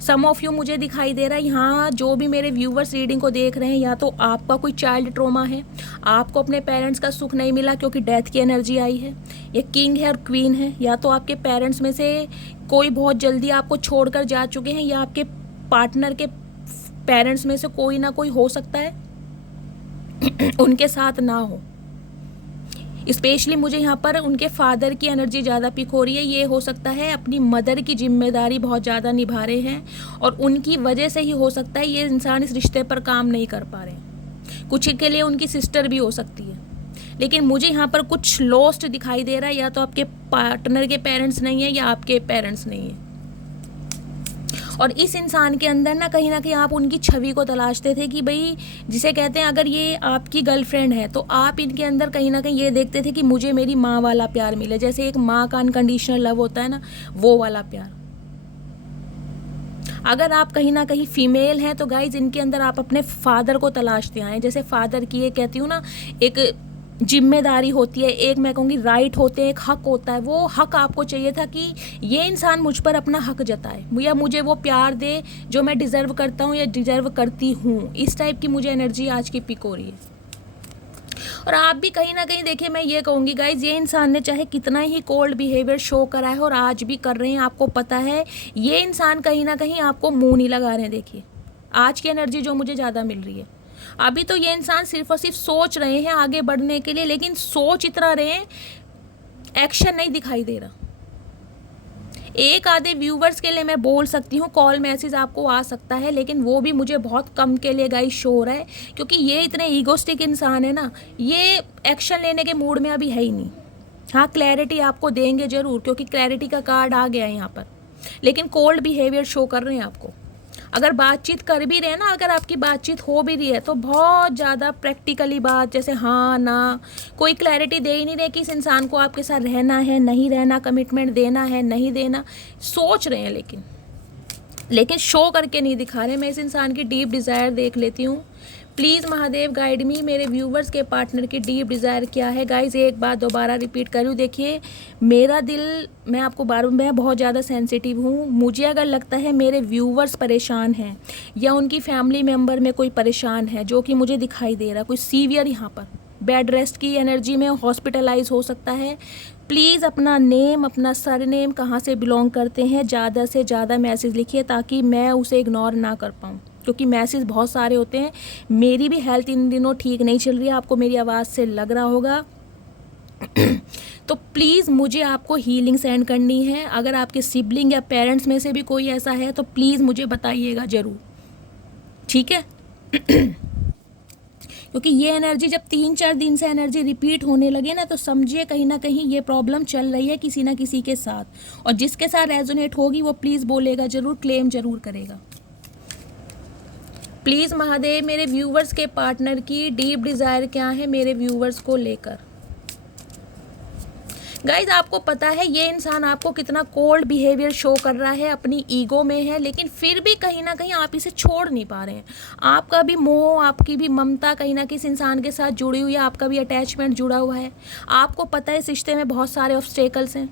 सम ऑफ यू मुझे दिखाई दे रहा है यहाँ जो भी मेरे व्यूवर्स रीडिंग को देख रहे हैं, या तो आपका कोई चाइल्ड ट्रॉमा है, आपको अपने पेरेंट्स का सुख नहीं मिला क्योंकि डेथ की एनर्जी आई है, ये किंग है और क्वीन है, या तो आपके पेरेंट्स में से कोई बहुत जल्दी आपको छोड़कर जा चुके हैं, या आपके पार्टनर के पेरेंट्स में से कोई ना कोई हो सकता है उनके साथ ना हो। स्पेशली मुझे यहाँ पर उनके फादर की एनर्जी ज़्यादा पिक हो रही है। ये हो सकता है अपनी मदर की जिम्मेदारी बहुत ज़्यादा निभा रहे हैं और उनकी वजह से ही हो सकता है ये इंसान इस रिश्ते पर काम नहीं कर पा रहे। कुछ के लिए उनकी सिस्टर भी हो सकती है, लेकिन मुझे यहाँ पर कुछ लॉस्ट दिखाई दे रहा है। या तो आपके पार्टनर के पेरेंट्स नहीं है या आपके पेरेंट्स नहीं है। और इस इंसान के अंदर ना कहीं आप उनकी छवि को तलाशते थे कि भाई जिसे कहते हैं अगर ये आपकी गर्लफ्रेंड है तो आप इनके अंदर कहीं ना कहीं ये देखते थे कि मुझे मेरी माँ वाला प्यार मिले, जैसे एक माँ का अनकंडीशनल लव होता है ना, वो वाला प्यार। अगर आप कहीं ना कहीं फीमेल हैं तो गाइज इनके अंदर आप अपने फादर को तलाशते आए। जैसे फादर की ये कहती हूँ ना एक जिम्मेदारी होती है, एक मैं कहूँगी राइट होते हैं, एक हक होता है। वो हक आपको चाहिए था कि ये इंसान मुझ पर अपना हक जताए या मुझे वो प्यार दे जो मैं डिज़र्व करता हूँ या डिज़र्व करती हूँ। इस टाइप की मुझे एनर्जी आज की पिक हो रही है। और आप भी कहीं ना कहीं देखिए, मैं ये कहूँगी गाइज ये इंसान ने चाहे कितना ही कोल्ड बिहेवियर शो करा है और आज भी कर रहे हैं, आपको पता है ये इंसान कहीं ना कहीं आपको मुँह नहीं लगा रहे हैं। देखिए आज की एनर्जी जो मुझे ज़्यादा मिल रही है, अभी तो ये इंसान सिर्फ और सिर्फ सोच रहे हैं आगे बढ़ने के लिए, लेकिन सोच इतना रहे हैं, एक्शन नहीं दिखाई दे रहा। एक आधे व्यूवर्स के लिए मैं बोल सकती हूँ कॉल मैसेज आपको आ सकता है, लेकिन वो भी मुझे बहुत कम के लिए गाइस शो हो रहा है, क्योंकि ये इतने ईगोस्टिक इंसान है ना, ये एक्शन लेने के मूड में अभी है ही नहीं। हाँ क्लैरिटी आपको देंगे ज़रूर, क्योंकि क्लैरिटी का कार्ड आ गया है यहाँ पर, लेकिन कोल्ड बिहेवियर शो कर रहे हैं आपको। अगर बातचीत कर भी रहे हैं ना, अगर आपकी बातचीत हो भी रही है तो बहुत ज़्यादा प्रैक्टिकली बात, जैसे हाँ ना, कोई क्लैरिटी दे ही नहीं रहे कि इस इंसान को आपके साथ रहना है नहीं रहना, कमिटमेंट देना है नहीं देना। सोच रहे हैं लेकिन शो करके नहीं दिखा रहे। मैं इस इंसान की डीप डिज़ायर देख लेती हूँ। प्लीज़ महादेव गाइड मी, मेरे व्यूवर्स के पार्टनर की डीप डिज़ायर क्या है। गाइज एक बात दोबारा रिपीट करूँ, देखिए मेरा दिल, मैं आपको मैं बहुत ज़्यादा सेंसिटिव हूँ। मुझे अगर लगता है मेरे व्यूवर्स परेशान हैं या उनकी फैमिली मेम्बर में कोई परेशान है, जो कि मुझे दिखाई दे रहा, कोई सीवियर यहाँ पर बेड रेस्ट की एनर्जी में हॉस्पिटलाइज हो सकता है, प्लीज़ अपना नेम, अपना सरनेम, कहाँ से बिलोंग करते हैं, ज़्यादा से ज़्यादा मैसेज लिखिए ताकि मैं उसे इग्नोर ना कर पाऊँ, क्योंकि मैसेज बहुत सारे होते हैं। मेरी भी हेल्थ इन दिनों ठीक नहीं चल रही है, आपको मेरी आवाज़ से लग रहा होगा। तो प्लीज़ मुझे आपको हीलिंग सेंड करनी है। अगर आपके सिबलिंग या पेरेंट्स में से भी कोई ऐसा है तो प्लीज़ मुझे बताइएगा ज़रूर, ठीक है। क्योंकि ये एनर्जी जब 3-4 दिन से एनर्जी रिपीट होने लगे ना, तो समझिए कहीं ना कहीं ये प्रॉब्लम चल रही है किसी ना किसी के साथ, और जिसके साथ रेजोनेट होगी वो प्लीज़ बोलेगा ज़रूर, क्लेम ज़रूर करेगा। प्लीज़ महादेव मेरे व्यूवर्स के पार्टनर की डीप डिज़ायर क्या है मेरे व्यूवर्स को लेकर। गाइज आपको पता है ये इंसान आपको कितना कोल्ड बिहेवियर शो कर रहा है, अपनी ईगो में है, लेकिन फिर भी कहीं ना कहीं आप इसे छोड़ नहीं पा रहे हैं। आपका भी मोह, आपकी भी ममता कहीं ना किसी इंसान के साथ जुड़ी हुई है, आपका भी अटैचमेंट जुड़ा हुआ है। आपको पता है इस रिश्ते में बहुत सारे ऑब्स्टेकल्स हैं,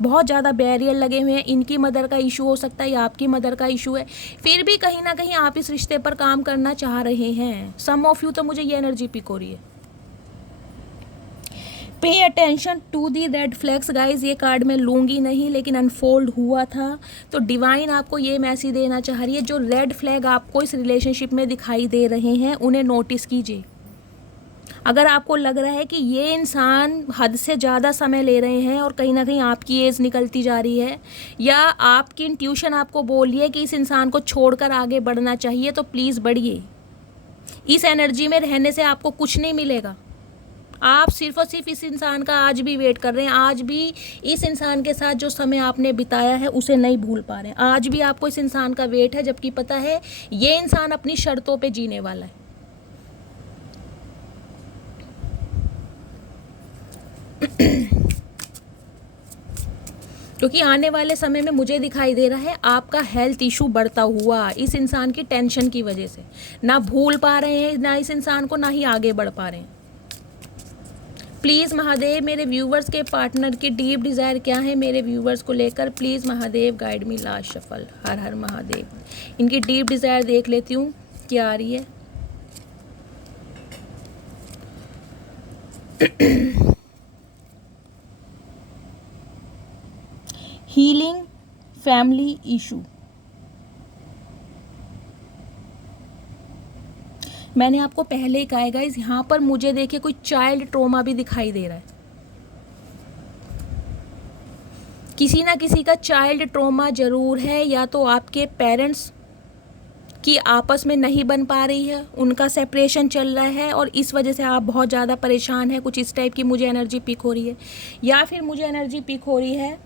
बहुत ज़्यादा बैरियर लगे हुए हैं। इनकी मदर का इशू हो सकता है या आपकी मदर का इशू है, फिर भी कहीं ना कहीं आप इस रिश्ते पर काम करना चाह रहे हैं। सम ऑफ यू तो मुझे ये एनर्जी पिक हो रही है। Pay attention to the red flags guys, ये कार्ड मैं लूँगी नहीं, लेकिन अनफोल्ड हुआ था तो डिवाइन आपको ये मैसेज देना चाह रही है, जो रेड फ्लैग आपको इस रिलेशनशिप में दिखाई दे रहे हैं उन्हें नोटिस कीजिए। अगर आपको लग रहा है कि ये इंसान हद से ज़्यादा समय ले रहे हैं और कहीं ना कहीं आपकी एज निकलती जा रही है, या आपकी इंट्यूशन आपको बोल रही है कि इस इंसान को छोड़कर आगे बढ़ना चाहिए, तो प्लीज़ बढ़िए। इस एनर्जी में रहने से आपको कुछ नहीं मिलेगा। आप सिर्फ और सिर्फ इस इंसान का आज भी वेट कर रहे हैं, आज भी इस इंसान के साथ जो समय आपने बिताया है उसे नहीं भूल पा रहे हैं। आज भी आपको इस इंसान का वेट है, जबकि पता है ये इंसान अपनी शर्तों पे जीने वाला है। क्योंकि आने वाले समय में मुझे दिखाई दे रहा है आपका हेल्थ इशू बढ़ता हुआ इस इंसान की टेंशन की वजह से। ना भूल पा रहे हैं ना इस इंसान को, ना ही आगे बढ़ पा रहे हैं। प्लीज़ महादेव, मेरे व्यूवर्स के पार्टनर की डीप डिज़ायर क्या है मेरे व्यूवर्स को लेकर, please Mahadev guide me last shuffle. हर हर महादेव। इनकी डीप डिज़ायर देख लेती हूँ क्या आ रही है। Healing family issue. मैंने आपको पहले ही कहा है गाइस, यहाँ पर मुझे देखिए कोई चाइल्ड ट्रॉमा भी दिखाई दे रहा है। किसी ना किसी का चाइल्ड ट्रॉमा जरूर है, या तो आपके पेरेंट्स की आपस में नहीं बन पा रही है, उनका सेपरेशन चल रहा है और इस वजह से आप बहुत ज़्यादा परेशान हैं। कुछ इस टाइप की मुझे एनर्जी पिक हो रही है। या फिर मुझे एनर्जी पिक हो रही है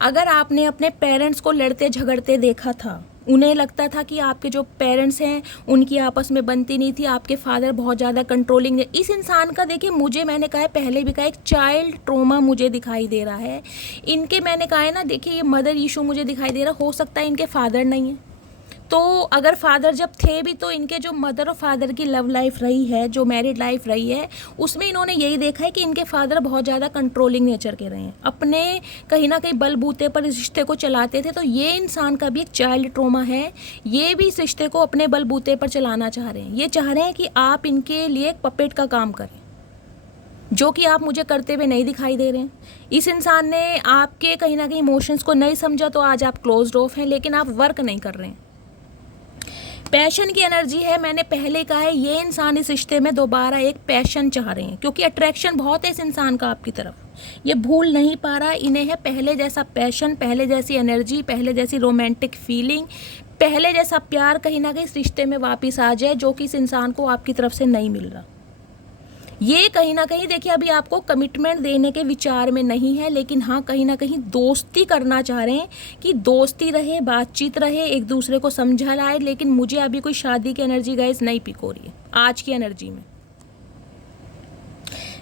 अगर आपने अपने पेरेंट्स को लड़ते झगड़ते देखा था, उन्हें लगता था कि आपके जो पेरेंट्स हैं उनकी आपस में बनती नहीं थी, आपके फादर बहुत ज़्यादा कंट्रोलिंग है। इस इंसान का देखिए, मुझे मैंने कहा है पहले भी कहा, एक चाइल्ड ट्रॉमा मुझे दिखाई दे रहा है इनके। मैंने कहा है ना, देखिए ये मदर इशू मुझे दिखाई दे रहा। हो सकता है इनके फादर नहीं है, तो अगर फादर जब थे भी तो इनके जो मदर और फादर की लव लाइफ रही है, जो मैरिड लाइफ रही है, उसमें इन्होंने यही देखा है कि इनके फादर बहुत ज़्यादा कंट्रोलिंग नेचर के रहे हैं, अपने कहीं ना कहीं बलबूते पर इस रिश्ते को चलाते थे। तो ये इंसान का भी एक चाइल्ड ट्रॉमा है। ये भी इस रिश्ते को अपने बलबूते पर चलाना चाह रहे हैं। ये चाह रहे हैं कि आप इनके लिए एक पपेट का काम करें, जो कि आप मुझे करते हुए नहीं दिखाई दे रहे हैं। इस इंसान ने आपके कहीं ना कहीं इमोशंस को नहीं समझा, तो आज आप क्लोज्ड ऑफ हैं, लेकिन आप वर्क नहीं कर रहे हैं। पैशन की एनर्जी है। मैंने पहले कहा है, ये इंसान इस रिश्ते में दोबारा एक पैशन चाह रहे हैं, क्योंकि अट्रैक्शन बहुत है इस इंसान का आपकी तरफ। ये भूल नहीं पा रहा, इन्हें है पहले जैसा पैशन, पहले जैसी एनर्जी, पहले जैसी रोमांटिक फीलिंग, पहले जैसा प्यार कहीं ना कहीं इस रिश्ते में वापस आ जाए, जो कि इस इंसान को आपकी तरफ से नहीं मिल रहा। ये कहीं ना कहीं देखिए, अभी आपको कमिटमेंट देने के विचार में नहीं है, लेकिन हाँ कहीं ना कहीं दोस्ती करना चाह रहे हैं कि दोस्ती रहे, बातचीत रहे, एक दूसरे को समझा लाए। लेकिन मुझे अभी कोई शादी की एनर्जी गाइस नहीं पिक हो रही है आज की एनर्जी में।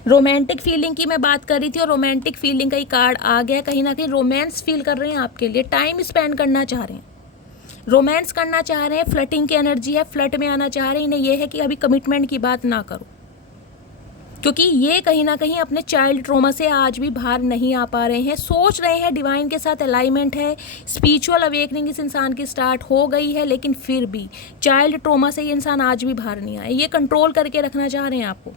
रोमांटिक फीलिंग की मैं बात कर रही थी और रोमांटिक फीलिंग का ही कार्ड आ गया। कहीं ना कहीं रोमांस फील कर रहे हैं आपके लिए, टाइम स्पेंड करना चाह रहे हैं, रोमांस करना चाह रहे हैं, फ्लर्टिंग की एनर्जी है, फ्लर्ट में आना चाह रहे हैं। इन्हें यह है कि अभी कमिटमेंट की बात ना करो, क्योंकि ये कहीं ना कहीं अपने चाइल्ड ट्रॉमा से आज भी बाहर नहीं आ पा रहे हैं। सोच रहे हैं डिवाइन के साथ अलाइनमेंट है, स्पिरिचुअल अवेकनिंग इस इंसान की स्टार्ट हो गई है, लेकिन फिर भी चाइल्ड ट्रॉमा से ये इंसान आज भी बाहर नहीं आए। ये कंट्रोल करके रखना चाह रहे हैं आपको।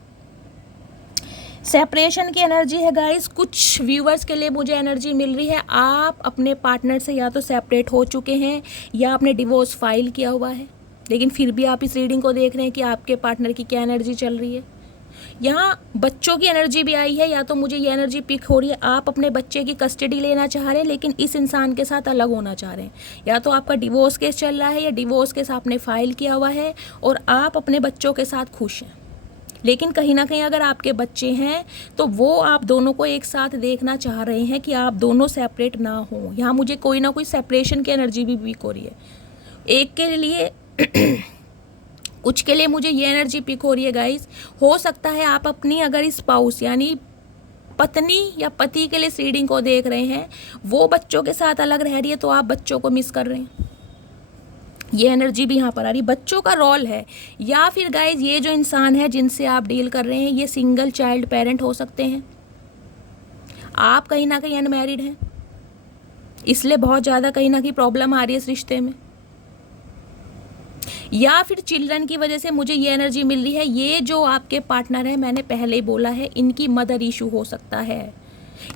सेपरेशन की एनर्जी है गाइस। कुछ व्यूवर्स के लिए मुझे एनर्जी मिल रही है, आप अपने पार्टनर से या तो सेपरेट हो चुके हैं या आपने डिवोर्स फाइल किया हुआ है, लेकिन फिर भी आप इस रीडिंग को देख रहे हैं कि आपके पार्टनर की क्या एनर्जी चल रही है। यहाँ बच्चों की एनर्जी भी आई है, या तो मुझे ये एनर्जी पिक हो रही है, आप अपने बच्चे की कस्टडी लेना चाह रहे हैं, लेकिन इस इंसान के साथ अलग होना चाह रहे हैं। या तो आपका डिवोर्स केस चल रहा है, या डिवोर्स केस आपने फाइल किया हुआ है और आप अपने बच्चों के साथ खुश हैं। लेकिन कहीं ना कहीं अगर आपके बच्चे हैं तो वो आप दोनों को एक साथ देखना चाह रहे हैं कि आप दोनों सेपरेट ना हो। यहाँ मुझे कोई ना कोई सेपरेशन की एनर्जी भी पिक हो रही है एक के लिए कुछ के लिए मुझे ये एनर्जी पिक हो रही है गाइस। हो सकता है आप अपनी अगर स्पाउस यानी पत्नी या पति के लिए रीडिंग को देख रहे हैं, वो बच्चों के साथ अलग रह रही है, तो आप बच्चों को मिस कर रहे हैं। ये एनर्जी भी यहाँ पर आ रही, बच्चों का रोल है। या फिर गाइज ये जो इंसान है जिनसे आप डील कर रहे हैं, ये सिंगल चाइल्ड पेरेंट हो सकते हैं। आप कहीं ना कहीं अनमैरिड हैं, इसलिए बहुत ज़्यादा कहीं ना कहीं प्रॉब्लम आ रही है इस रिश्ते में। या फिर चिल्ड्रन की वजह से मुझे ये एनर्जी मिल रही है, ये जो आपके पार्टनर है, मैंने पहले ही बोला है, इनकी मदर इशू हो सकता है।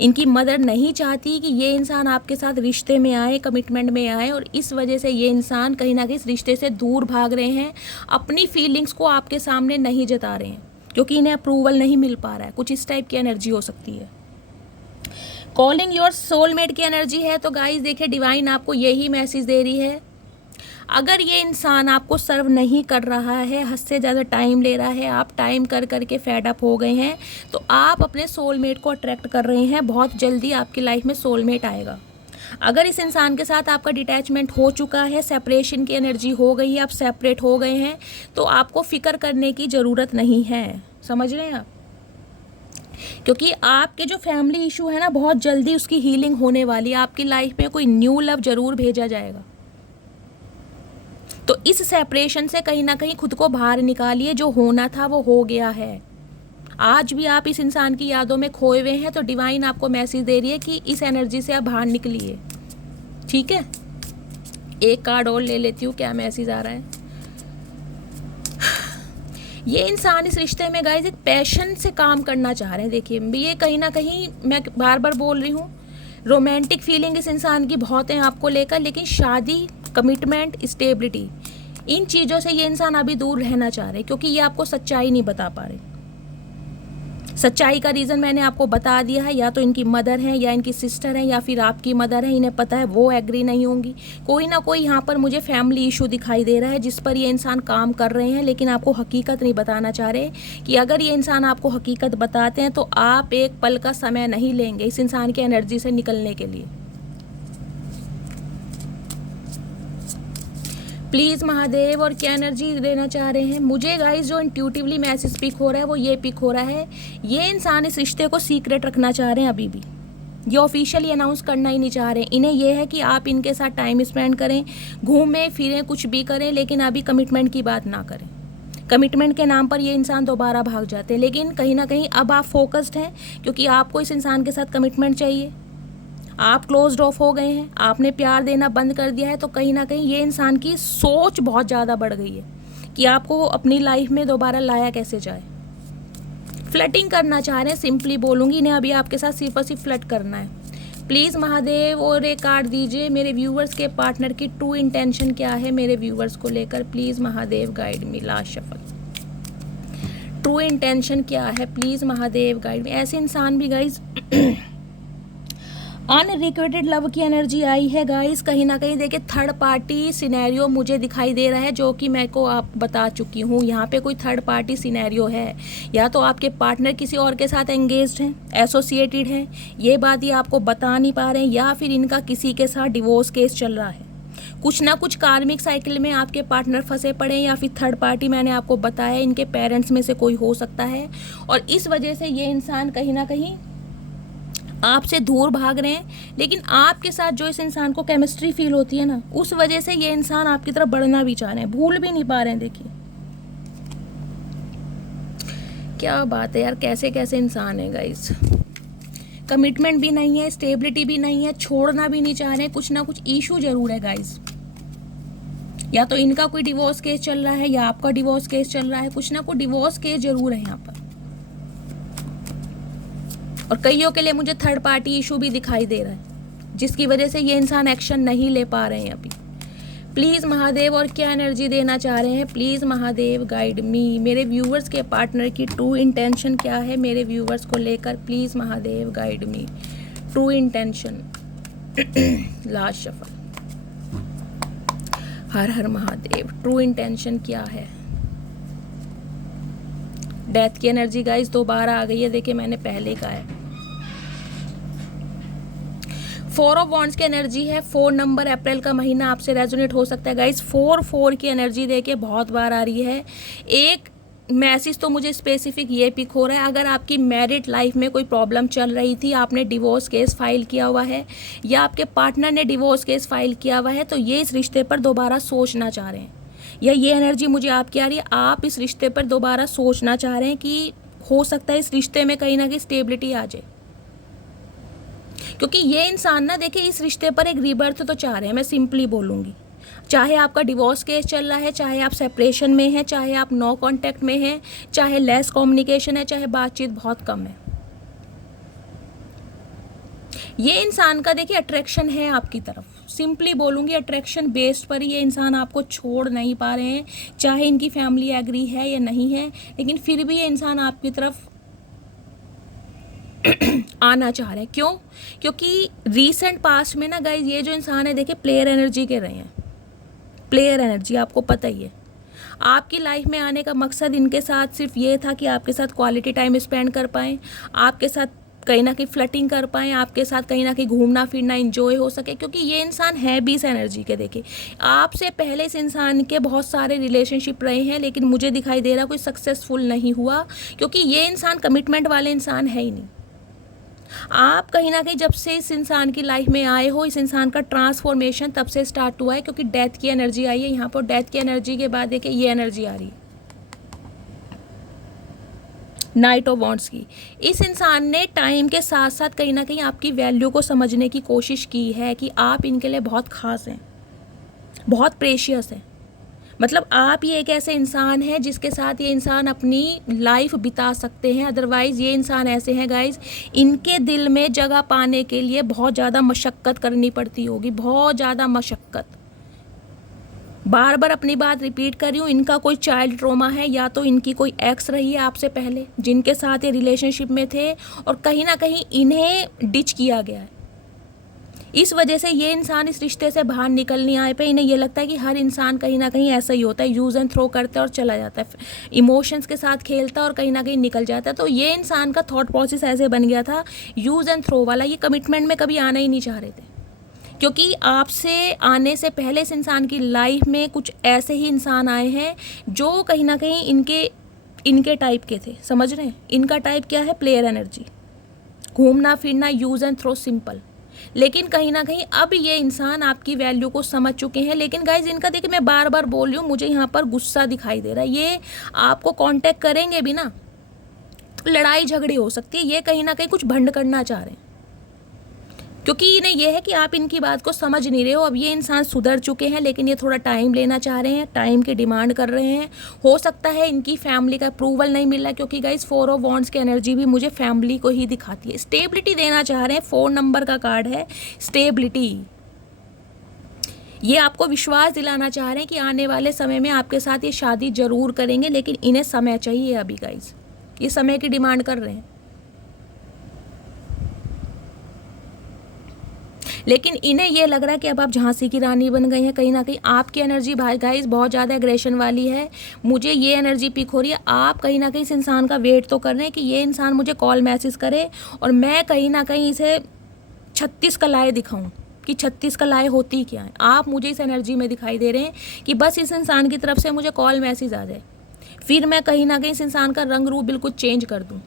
इनकी मदर नहीं चाहती कि ये इंसान आपके साथ रिश्ते में आए, कमिटमेंट में आए, और इस वजह से ये इंसान कहीं ना कहीं इस रिश्ते से दूर भाग रहे हैं, अपनी फीलिंग्स को आपके सामने नहीं जता रहे हैं, क्योंकि इन्हें अप्रूवल नहीं मिल पा रहा है। कुछ इस टाइप की एनर्जी हो सकती है। कॉलिंग योर सोलमेट की एनर्जी है। तो गाइस देखिए, डिवाइन आपको यही मैसेज दे रही है, अगर ये इंसान आपको सर्व नहीं कर रहा है, हद से ज़्यादा टाइम ले रहा है, आप टाइम कर करके फेड अप हो गए हैं, तो आप अपने सोलमेट को अट्रैक्ट कर रहे हैं। बहुत जल्दी आपकी लाइफ में सोलमेट आएगा। अगर इस इंसान के साथ आपका डिटैचमेंट हो चुका है, सेपरेशन की एनर्जी हो गई है, आप सेपरेट हो गए हैं, तो आपको फिक्र करने की ज़रूरत नहीं है। समझ रहे हैं आप? क्योंकि आपके जो फैमिली इशू है ना, बहुत जल्दी उसकी हीलिंग होने वाली है। आपकी लाइफ में कोई न्यू लव जरूर भेजा जाएगा। तो इस सेपरेशन से कहीं ना कहीं खुद को बाहर निकालिए। जो होना था वो हो गया है। आज भी आप इस इंसान की यादों में खोए हुए हैं, तो डिवाइन आपको मैसेज दे रही है कि इस एनर्जी से आप बाहर निकलिए। ठीक है, एक कार्ड और ले लेती हूँ, क्या मैसेज आ रहा है। ये इंसान इस रिश्ते में गाइस एक पैशन से काम करना चाह रहे हैं। देखिए, ये कहीं ना कहीं, मैं बार बार बोल रही हूँ, रोमांटिक फीलिंग इस इंसान की बहुत है आपको लेकर, लेकिन शादी, कमिटमेंट, स्टेबिलिटी, इन चीज़ों से ये इंसान अभी दूर रहना चाह रहे हैं, क्योंकि ये आपको सच्चाई नहीं बता पा रहे। सच्चाई का रीज़न मैंने आपको बता दिया है। या तो इनकी मदर है, या इनकी सिस्टर है, या फिर आपकी मदर है। इन्हें पता है, वो एग्री नहीं होंगी। कोई ना कोई यहाँ पर मुझे फैमिली इशू दिखाई दे रहा है, जिस पर ये इंसान काम कर रहे हैं, लेकिन आपको हकीकत नहीं बताना चाह रहे। कि अगर ये इंसान आपको हकीकत बताते हैं तो आप एक पल का समय नहीं लेंगे इस इंसान की एनर्जी से निकलने के लिए। प्लीज़ महादेव, और क्या एनर्जी देना चाह रहे हैं मुझे गाइस। जो इंट्यूटिवली मैसेज पिक हो रहा है वो ये पिक हो रहा है, ये इंसान इस रिश्ते को सीक्रेट रखना चाह रहे हैं अभी भी। ये ऑफिशियली अनाउंस करना ही नहीं चाह रहे। इन्हें ये है कि आप इनके साथ टाइम स्पेंड करें, घूमें फिरें, कुछ भी करें, लेकिन अभी कमिटमेंट की बात ना करें। कमिटमेंट के नाम पर ये इंसान दोबारा भाग जाते हैं, लेकिन कहीं ना कहीं अब आप फोकस्ड हैं, क्योंकि आपको इस इंसान के साथ कमिटमेंट चाहिए। आप क्लोज्ड ऑफ हो गए हैं, आपने प्यार देना बंद कर दिया है। तो कहीं ना कहीं ये इंसान की सोच बहुत ज़्यादा बढ़ गई है कि आपको अपनी लाइफ में दोबारा लाया कैसे जाए। फ्लर्टिंग करना चाह रहे हैं, सिंपली बोलूँगी, इन्हें अभी आपके साथ सिर्फ और सिर्फ फ्लर्ट करना है। प्लीज़ महादेव, और एक कार्ड दीजिए मेरे व्यूवर्स के पार्टनर की ट्रू इंटेंशन क्या है मेरे व्यूवर्स को लेकर। Please Mahadev guide me. Last shuffle, true intention क्या है, प्लीज़ महादेव गाइड मी। ऐसे इंसान भी गाइज अनरिक्वेटेड लव की एनर्जी आई है गाइस। कहीं ना कहीं देखिए, थर्ड पार्टी सिनेरियो मुझे दिखाई दे रहा है, जो कि मैं को आप बता चुकी हूँ। यहाँ पे कोई थर्ड पार्टी सिनेरियो है, या तो आपके पार्टनर किसी और के साथ एंगेज्ड हैं, एसोसिएटेड हैं, ये बात ये आपको बता नहीं पा रहे हैं, या फिर इनका किसी के साथ डिवोर्स केस चल रहा है। कुछ ना कुछ कार्मिक साइकिल में आपके पार्टनर फंसे पड़े हैं, या फिर थर्ड पार्टी, मैंने आपको बताया, इनके पेरेंट्स में से कोई हो सकता है। और इस वजह से ये इंसान कहीं ना कहीं आपसे दूर भाग रहे हैं। लेकिन आपके साथ जो इस इंसान को केमिस्ट्री फील होती है ना, उस वजह से ये इंसान आपकी तरफ बढ़ना भी चाह रहे हैं, भूल भी नहीं पा रहे हैं। देखिए क्या बात है यार, कैसे कैसे इंसान है गाइस। कमिटमेंट भी नहीं है, स्टेबिलिटी भी नहीं है, छोड़ना भी नहीं चाह रहे हैं। कुछ ना कुछ इशू जरूर है गाइस। या तो इनका कोई डिवोर्स केस चल रहा है, या आपका डिवोर्स केस चल रहा है। कुछ ना कुछ डिवोर्स केस जरूर है यहाँ पर। और कईयों के लिए मुझे थर्ड पार्टी इशू भी दिखाई दे रहा है, जिसकी वजह से ये इंसान एक्शन नहीं ले पा रहे हैं अभी। प्लीज़ महादेव, और क्या एनर्जी देना चाह रहे हैं, प्लीज़ महादेव गाइड मी। मेरे व्यूवर्स के पार्टनर की ट्रू इंटेंशन क्या है मेरे व्यूवर्स को लेकर, please Mahadev guide me. True intention. Last shuffle, हर हर महादेव। ट्रू इंटेंशन क्या है। डेथ की एनर्जी गाइस दोबारा आ गई है। देखिए, मैंने पहले कहा है, 4 ऑफ वॉन्ड्स की एनर्जी है। 4 नंबर, अप्रैल का महीना आपसे रेजोनेट हो सकता है गाइस। 4 की एनर्जी देखिए बहुत बार आ रही है। एक मैसेज तो मुझे स्पेसिफिक ये पिक हो रहा है, अगर आपकी मैरिड लाइफ में कोई प्रॉब्लम चल रही थी, आपने डिवोर्स केस फाइल किया हुआ है, या आपके पार्टनर ने डिवोर्स केस फाइल किया हुआ है, तो ये इस रिश्ते पर दोबारा सोचना चाह रहे हैं। या ये एनर्जी मुझे आपकी आ रही है, आप इस रिश्ते पर दोबारा सोचना चाह रहे हैं कि हो सकता है इस रिश्ते में कहीं ना कहीं स्टेबिलिटी आ जाए। क्योंकि ये इंसान ना, देखिए, इस रिश्ते पर एक रीबर्थ तो चाह रहे हैं। मैं सिंपली बोलूँगी, चाहे आपका डिवोर्स केस चल रहा है, चाहे आप सेपरेशन में हैं, चाहे आप नो कांटेक्ट में हैं, चाहे लेस कम्युनिकेशन है, चाहे बातचीत बहुत कम है, ये इंसान का देखिए अट्रैक्शन है आपकी तरफ। सिंपली बोलूँगी, अट्रैक्शन बेस्ड पर ये इंसान आपको छोड़ नहीं पा रहे हैं, चाहे इनकी फैमिली एग्री है या नहीं है, लेकिन फिर भी ये इंसान आपकी तरफ आना चाह रहे हैं। क्यों? क्योंकि रीसेंट पास्ट में ना गाइज, ये जो इंसान है देखिए प्लेयर एनर्जी के रहे हैं। प्लेयर एनर्जी आपको पता ही है। आपकी लाइफ में आने का मकसद इनके साथ सिर्फ ये था कि आपके साथ क्वालिटी टाइम स्पेंड कर पाएँ, आपके साथ कहीं ना कहीं फ्लर्टिंग कर पाएँ आपके साथ, कहीं ना कहीं घूमना फिरना इंजॉय हो सके, क्योंकि ये इंसान है भी इस एनर्जी के। देखिए आपसे पहले इस इंसान के बहुत सारे रिलेशनशिप रहे हैं, लेकिन मुझे दिखाई दे रहा कोई सक्सेसफुल नहीं हुआ, क्योंकि ये इंसान कमिटमेंट वाले इंसान है ही नहीं। आप कहीं ना कहीं जब से इस इंसान की लाइफ में आए हो, इस इंसान का ट्रांसफॉर्मेशन तब से स्टार्ट हुआ है, क्योंकि डेथ की एनर्जी आई है यहाँ पर। डेथ की एनर्जी के बाद देखिए ये एनर्जी आ रही है, नाइट ऑफ वॉन्ड्स की। इस इंसान ने टाइम के साथ साथ कहीं ना कहीं आपकी वैल्यू को समझने की कोशिश की है कि आप इनके लिए बहुत ख़ास हैं, बहुत प्रेशियस हैं। मतलब आप ये एक ऐसे इंसान हैं जिसके साथ ये इंसान अपनी लाइफ बिता सकते हैं। अदरवाइज़ ये इंसान ऐसे हैं गाइज, इनके दिल में जगह पाने के लिए बहुत ज़्यादा मशक्क़त करनी पड़ती होगी, बहुत ज़्यादा मशक्क़त। बार बार अपनी बात रिपीट कर रही हूँ, इनका कोई चाइल्ड ट्रॉमा है, या तो इनकी कोई एक्स रही है आपसे पहले जिनके साथ ये रिलेशनशिप में थे, और कहीं ना कहीं इन्हें डिच किया गया है। इस वजह से ये इंसान इस रिश्ते से बाहर निकल नहीं आए पे। इन्हें ये लगता है कि हर इंसान कहीं ना कहीं ऐसा ही होता है, यूज़ एंड थ्रो करता है और चला जाता है, इमोशंस के साथ खेलता है और कहीं ना कहीं निकल जाता है। तो ये इंसान का थॉट प्रोसेस ऐसे बन गया था, यूज़ एंड थ्रो वाला। ये कमिटमेंट में कभी आना ही नहीं चाह रहे थे, क्योंकि आपसे आने से पहले इस इंसान की लाइफ में कुछ ऐसे ही इंसान आए हैं जो कहीं ना कहीं इनके टाइप के थे। समझ रहे हैं? इनका टाइप क्या है? प्लेयर एनर्जी, घूमना फिरना, यूज़ एंड थ्रो, सिंपल। लेकिन कहीं ना कहीं अब ये इंसान आपकी वैल्यू को समझ चुके हैं। लेकिन गाइज इनका देखिए, मैं बार बार बोल रही हूँ, मुझे यहाँ पर गुस्सा दिखाई दे रहा है। ये आपको कांटेक्ट करेंगे भी ना, तो लड़ाई झगड़ी हो सकती है। ये कहीं ना कहीं कुछ भंड करना चाह रहे हैं, क्योंकि इन्हें यह है कि आप इनकी बात को समझ नहीं रहे हो। अब ये इंसान सुधर चुके हैं, लेकिन ये थोड़ा टाइम लेना चाह रहे हैं, टाइम की डिमांड कर रहे हैं। हो सकता है इनकी फैमिली का अप्रूवल नहीं मिल रहा, क्योंकि गाइस 4 ऑफ वॉन्ड्स की एनर्जी भी मुझे फैमिली को ही दिखाती है। स्टेबिलिटी देना चाह रहे हैं, 4 नंबर का कार्ड है, स्टेबिलिटी। ये आपको विश्वास दिलाना चाह रहे हैं कि आने वाले समय में आपके साथ ये शादी जरूर करेंगे, लेकिन इन्हें समय चाहिए अभी गाइस। ये समय की डिमांड कर रहे हैं। लेकिन इन्हें ये लग रहा है कि अब आप झांसी की रानी बन गई हैं। कहीं ना कहीं आपकी एनर्जी भाई गाइस बहुत ज़्यादा एग्रेशन वाली है। मुझे ये एनर्जी पिक हो रही है। आप कहीं ना कहीं इस इंसान का वेट तो कर रहे हैं कि ये इंसान मुझे कॉल मैसेज करे, और मैं कहीं ना कहीं इसे 36 कलाएँ दिखाऊं कि 36 कलाएँ होती क्या हैं। आप मुझे इस एनर्जी में दिखाई दे रहे हैं कि बस इस इंसान की तरफ से मुझे कॉल मैसेज आ जाए, फिर मैं कहीं ना कहीं इस इंसान का रंग रूप बिल्कुल चेंज कर दूँ।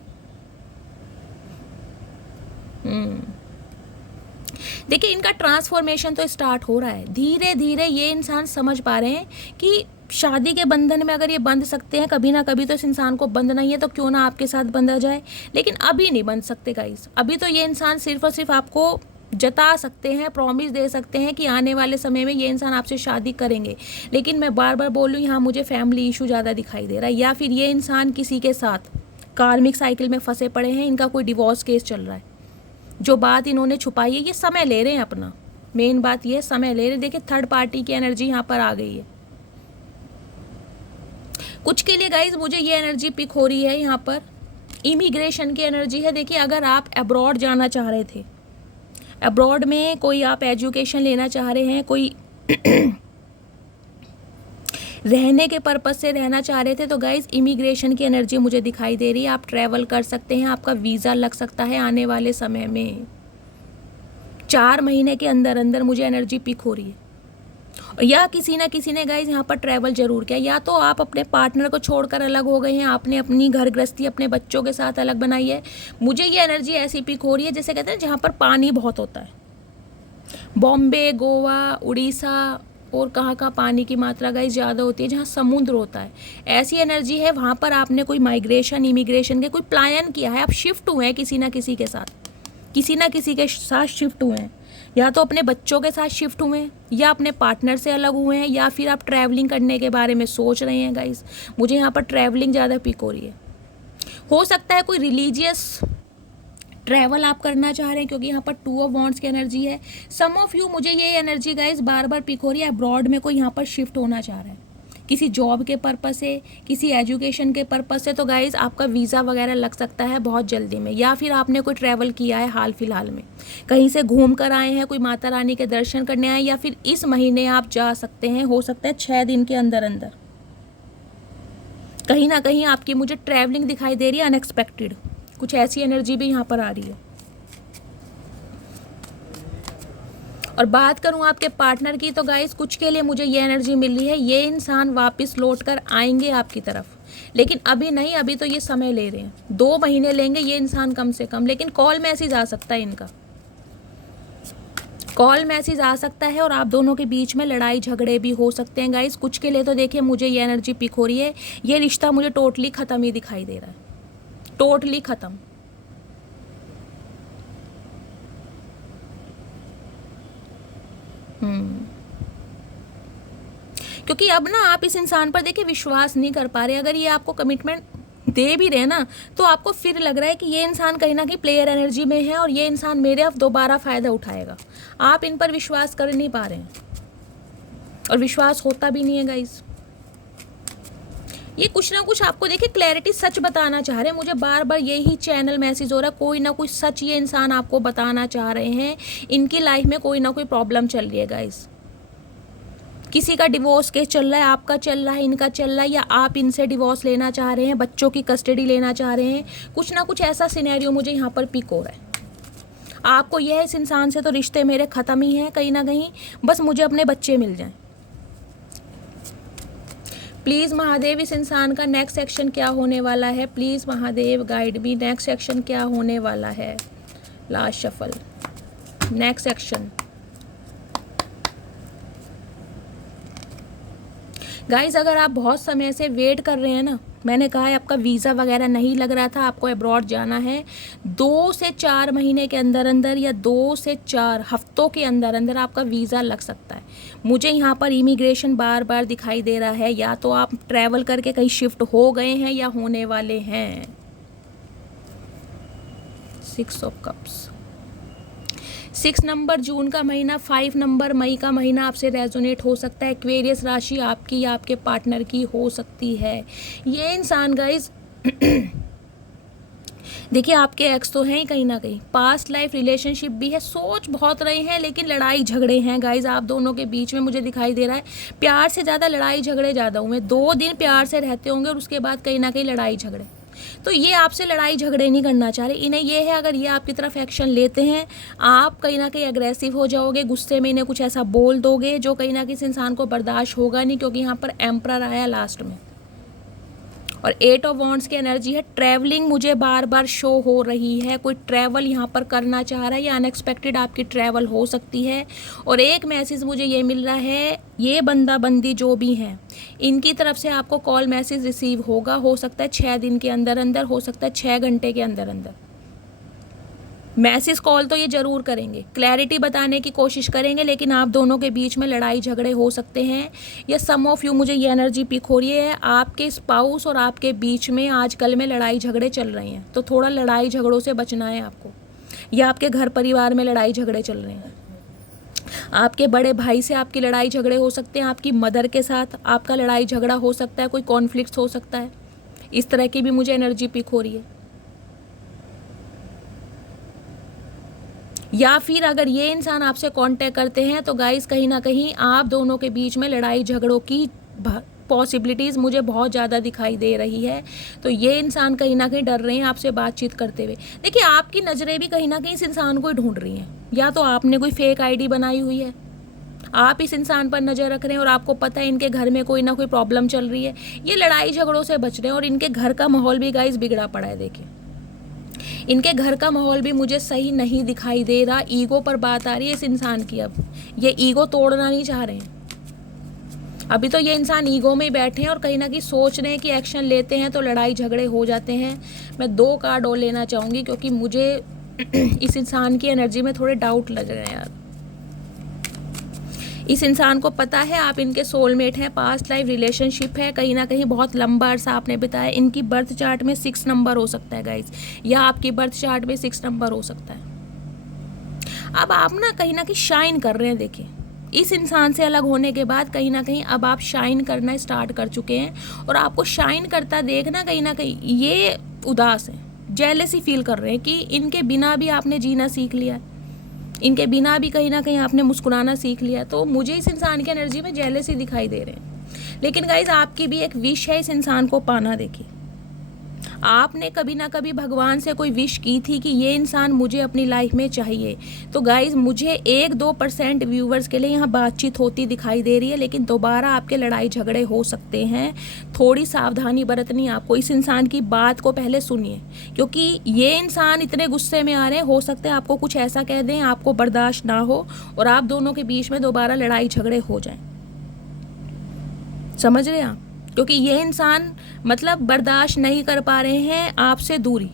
देखिए इनका ट्रांसफॉर्मेशन तो स्टार्ट हो रहा है धीरे धीरे। ये इंसान समझ पा रहे हैं कि शादी के बंधन में अगर ये बंध सकते हैं कभी ना कभी, तो इस इंसान को बंधना ही है, तो क्यों ना आपके साथ बंधा जाए। लेकिन अभी नहीं बंध सकते गाइस। अभी तो ये इंसान सिर्फ और सिर्फ आपको जता सकते हैं, प्रॉमिस दे सकते हैं कि आने वाले समय में ये इंसान आपसे शादी करेंगे। लेकिन मैं बार बार बोल रही हूँ, यहाँ मुझे फैमिली इशू ज़्यादा दिखाई दे रहा है, या फिर ये इंसान किसी के साथ कार्मिक साइकिल में फंसे पड़े हैं। इनका कोई डिवोर्स केस चल रहा है। जो बात इन्होंने छुपाई है, ये समय ले रहे हैं अपना। मेन बात ये समय ले रहे हैं। देखिए थर्ड पार्टी की एनर्जी यहाँ पर आ गई है। कुछ के लिए गाइज मुझे ये एनर्जी पिक हो रही है, यहाँ पर इमिग्रेशन की एनर्जी है। देखिए अगर आप अब्रॉड जाना चाह रहे थे, अब्रॉड में कोई आप एजुकेशन लेना चाह रहे हैं, कोई रहने के पर्पस से रहना चाह रहे थे, तो गाइज इमिग्रेशन की एनर्जी मुझे दिखाई दे रही है। आप ट्रैवल कर सकते हैं, आपका वीज़ा लग सकता है आने वाले समय में। 4 महीने के अंदर अंदर मुझे एनर्जी पिक हो रही है। या किसी ना किसी ने गाइज यहाँ पर ट्रैवल जरूर किया, या तो आप अपने पार्टनर को छोड़कर अलग हो गए हैं, आपने अपनी घर गृहस्थी अपने बच्चों के साथ अलग बनाई है। मुझे ये एनर्जी ऐसी पिक हो रही है जैसे कहते हैं जहाँ पर पानी बहुत होता है। बॉम्बे, गोवा, उड़ीसा और कहाँ पानी की मात्रा गाइस ज़्यादा होती है, जहाँ समुद्र होता है। ऐसी एनर्जी है, वहाँ पर आपने कोई माइग्रेशन इमिग्रेशन के कोई प्लान किया है। आप शिफ्ट हुए हैं किसी ना किसी के साथ, किसी ना किसी के साथ शिफ्ट हुए हैं। या तो अपने बच्चों के साथ शिफ्ट हुए हैं, या अपने पार्टनर से अलग हुए हैं, या फिर आप ट्रैवलिंग करने के बारे में सोच रहे हैं गाइस। मुझे यहाँ पर ट्रैवलिंग ज़्यादा पिक हो रही है। हो सकता है कोई रिलीजियस ट्रैवल आप करना चाह रहे हैं, क्योंकि यहाँ पर 2 ऑफ वॉन्ड्स की एनर्जी है। सम ऑफ यू, मुझे ये एनर्जी गाइस बार बार पिक हो रही है। अब्रॉड में कोई यहाँ पर शिफ्ट होना चाह रहा है, किसी जॉब के पर्पस से, किसी एजुकेशन के पर्पस से। तो गाइस आपका वीज़ा वगैरह लग सकता है बहुत जल्दी में। या फिर आपने कोई ट्रैवल किया है हाल फिलहाल में, कहीं से घूम कर आए हैं, कोई माता रानी के दर्शन करने आए, या फिर इस महीने आप जा सकते हैं। हो सकता है 6 दिन के अंदर अंदर। कहीं ना कहीं आपकी मुझे ट्रैवलिंग दिखाई दे रही है, अनएक्सपेक्टेड। कुछ ऐसी एनर्जी भी यहाँ पर आ रही है। और बात करूं आपके पार्टनर की तो गाइस कुछ के लिए मुझे ये एनर्जी मिल रही है, ये इंसान वापस लौट कर आएंगे आपकी तरफ, लेकिन अभी नहीं, अभी तो ये समय ले रहे हैं, 2 महीने लेंगे ये इंसान कम से कम। लेकिन कॉल मैसेज आ सकता है, इनका कॉल मैसेज आ सकता है और आप दोनों के बीच में लड़ाई झगड़े भी हो सकते हैं गाइस। कुछ के लिए तो देखिए मुझे ये एनर्जी पिक हो रही है, ये रिश्ता मुझे टोटली ख़त्म ही दिखाई दे रहा है, टोटली ख़त्म। क्योंकि अब ना आप इस इंसान पर देखिए विश्वास नहीं कर पा रहे। अगर ये आपको कमिटमेंट दे भी रहे ना तो आपको फिर लग रहा है कि ये इंसान कहीं ना कहीं प्लेयर एनर्जी में है और ये इंसान मेरे अब दोबारा फ़ायदा उठाएगा। आप इन पर विश्वास कर नहीं पा रहे हैं और विश्वास होता भी नहीं है गाइस। ये कुछ ना कुछ आपको देखिए क्लैरिटी सच बताना चाह रहे हैं, मुझे बार बार यही चैनल मैसेज हो रहा है, कोई ना कोई सच ये इंसान आपको बताना चाह रहे हैं। इनकी लाइफ में कोई ना कोई प्रॉब्लम चल रही है गाइस, किसी का डिवोर्स केस चल रहा है, आपका चल रहा है, इनका चल रहा है, या आप इनसे डिवोर्स लेना चाह रहे हैं, बच्चों की कस्टडी लेना चाह रहे हैं। कुछ ना कुछ ऐसा सिनेरियो मुझे यहाँ पर पिक हो रहा है। आपको यह है इस इंसान से तो रिश्ते मेरे ख़त्म ही हैं कहीं ना कहीं, बस मुझे अपने बच्चे मिल जाएं। प्लीज़ महादेव इस इंसान का नेक्स्ट एक्शन क्या होने वाला है, प्लीज़ महादेव गाइड भी, नेक्स्ट एक्शन क्या होने वाला है। Last shuffle, next action guys. अगर आप बहुत समय से वेट कर रहे हैं ना, मैंने कहा है आपका वीज़ा वगैरह नहीं लग रहा था, आपको अब्रॉड जाना है, 2 से 4 महीने के अंदर अंदर या 2 से 4 हफ्तों के अंदर अंदर आपका वीज़ा लग सकता है। मुझे यहाँ पर इमिग्रेशन बार बार दिखाई दे रहा है, या तो आप ट्रैवल करके कहीं शिफ्ट हो गए हैं या होने वाले हैं। 6 ऑफ कप्स, 6 नंबर जून का महीना, 5 नंबर मई का महीना आपसे रेजोनेट हो सकता है। एक्वेरियस राशि आपकी या आपके पार्टनर की हो सकती है। ये इंसान गाइज देखिए आपके एक्स तो हैं ही कहीं ना कहीं, पास्ट लाइफ रिलेशनशिप भी है, सोच बहुत रहे हैं लेकिन लड़ाई झगड़े हैं गाइज आप दोनों के बीच में। मुझे दिखाई दे रहा है प्यार से ज़्यादा लड़ाई झगड़े ज़्यादा हुए। 2 दिन प्यार से रहते होंगे और उसके बाद कहीं ना कहीं लड़ाई झगड़े। तो ये आपसे लड़ाई झगड़े नहीं करना चाह रहे, इन्हें ये है अगर ये आपकी तरफ एक्शन लेते हैं आप कहीं ना कहीं अग्रेसिव हो जाओगे, गुस्से में इन्हें कुछ ऐसा बोल दोगे जो कहीं ना कहीं इस इंसान को बर्दाश्त होगा नहीं, क्योंकि यहाँ पर एम्परर आया लास्ट में और 8 ऑफ वॉन्ड्स की एनर्जी है। ट्रैवलिंग मुझे बार बार शो हो रही है, कोई ट्रैवल यहाँ पर करना चाह रहा है या अनएक्सपेक्टेड आपकी ट्रैवल हो सकती है। और एक मैसेज मुझे ये मिल रहा है, ये बंदा बंदी जो भी हैं इनकी तरफ से आपको कॉल मैसेज रिसीव होगा, हो सकता है 6 दिन के अंदर अंदर, हो सकता है 6 घंटे के अंदर अंदर। मैसेज कॉल तो ये ज़रूर करेंगे, क्लैरिटी बताने की कोशिश करेंगे, लेकिन आप दोनों के बीच में लड़ाई झगड़े हो सकते हैं। या सम ऑफ यू, मुझे ये एनर्जी पिक हो रही है, आपके स्पाउस और आपके बीच में आजकल में लड़ाई झगड़े चल रहे हैं, तो थोड़ा लड़ाई झगड़ों से बचना है आपको। या आपके घर परिवार में लड़ाई झगड़े चल रहे हैं, आपके बड़े भाई से आपकी लड़ाई झगड़े हो सकते हैं, आपकी मदर के साथ आपका लड़ाई झगड़ा हो सकता है, कोई कॉन्फ्लिक्ट हो सकता है। इस तरह की भी मुझे एनर्जी पिक हो रही है। या फिर अगर ये इंसान आपसे कांटेक्ट करते हैं तो गाइस कहीं ना कहीं आप दोनों के बीच में लड़ाई झगड़ों की पॉसिबिलिटीज़ मुझे बहुत ज़्यादा दिखाई दे रही है। तो ये इंसान कहीं ना कहीं डर रहे हैं आपसे बातचीत करते हुए। देखिए आपकी नज़रें भी कहीं ना कहीं इस इंसान को ढूंढ रही हैं, या तो आपने कोई फेक आईडी बनाई हुई है, आप इस इंसान पर नज़र रख रहे हैं और आपको पता है इनके घर में कोई ना कोई प्रॉब्लम चल रही है। ये लड़ाई झगड़ों से बच रहे हैं और इनके घर का माहौल भी गाइस बिगड़ा पड़ा है। देखिए इनके घर का माहौल भी मुझे सही नहीं दिखाई दे रहा। ईगो पर बात आ रही है इस इंसान की, अब ये ईगो तोड़ना नहीं चाह रहे हैं। अभी तो ये इंसान ईगो में ही बैठे हैं और कहीं ना कहीं सोच रहे हैं कि एक्शन लेते हैं तो लड़ाई झगड़े हो जाते हैं। मैं 2 कार्ड और लेना चाहूँगी क्योंकि मुझे इस इंसान की एनर्जी में थोड़े डाउट लग रहे हैं यार। इस इंसान को पता है आप इनके सोलमेट हैं, पास्ट लाइफ रिलेशनशिप है, कहीं ना कहीं बहुत लंबा अरसा आपने बिताया। इनकी बर्थ चार्ट में 6 नंबर हो सकता है गाइज, या आपकी बर्थ चार्ट में 6 नंबर हो सकता है। अब आप ना कहीं शाइन कर रहे हैं। देखिए इस इंसान से अलग होने के बाद कहीं ना कहीं अब आप शाइन करना स्टार्ट कर चुके हैं और आपको शाइन करता देखना कहीं ना कहीं ये उदास है, जेलसी फील कर रहे हैं कि इनके बिना भी आपने जीना सीख लिया है, इनके बिना भी कहीं ना कहीं आपने मुस्कुराना सीख लिया। तो मुझे इस इंसान की एनर्जी में जेलसी दिखाई दे रहे हैं। लेकिन गाइज आपकी भी एक विश है इस इंसान को पाना। देखिए आपने कभी ना कभी भगवान से कोई विश की थी कि ये इंसान मुझे अपनी लाइफ में चाहिए। तो गाइज मुझे 1-2% व्यूवर्स के लिए यहाँ बातचीत होती दिखाई दे रही है, लेकिन दोबारा आपके लड़ाई झगड़े हो सकते हैं। थोड़ी सावधानी बरतनी आपको। इस इंसान की बात को पहले सुनिए, क्योंकि ये इंसान इतने गुस्से में आ रहे हैं, हो सकता है आपको कुछ ऐसा कह दें, आपको बर्दाश्त ना हो और आप दोनों के बीच में दोबारा लड़ाई झगड़े हो जाएं। समझ रहे हैं आप? क्योंकि ये इंसान मतलब बर्दाश्त नहीं कर पा रहे हैं आपसे दूरी,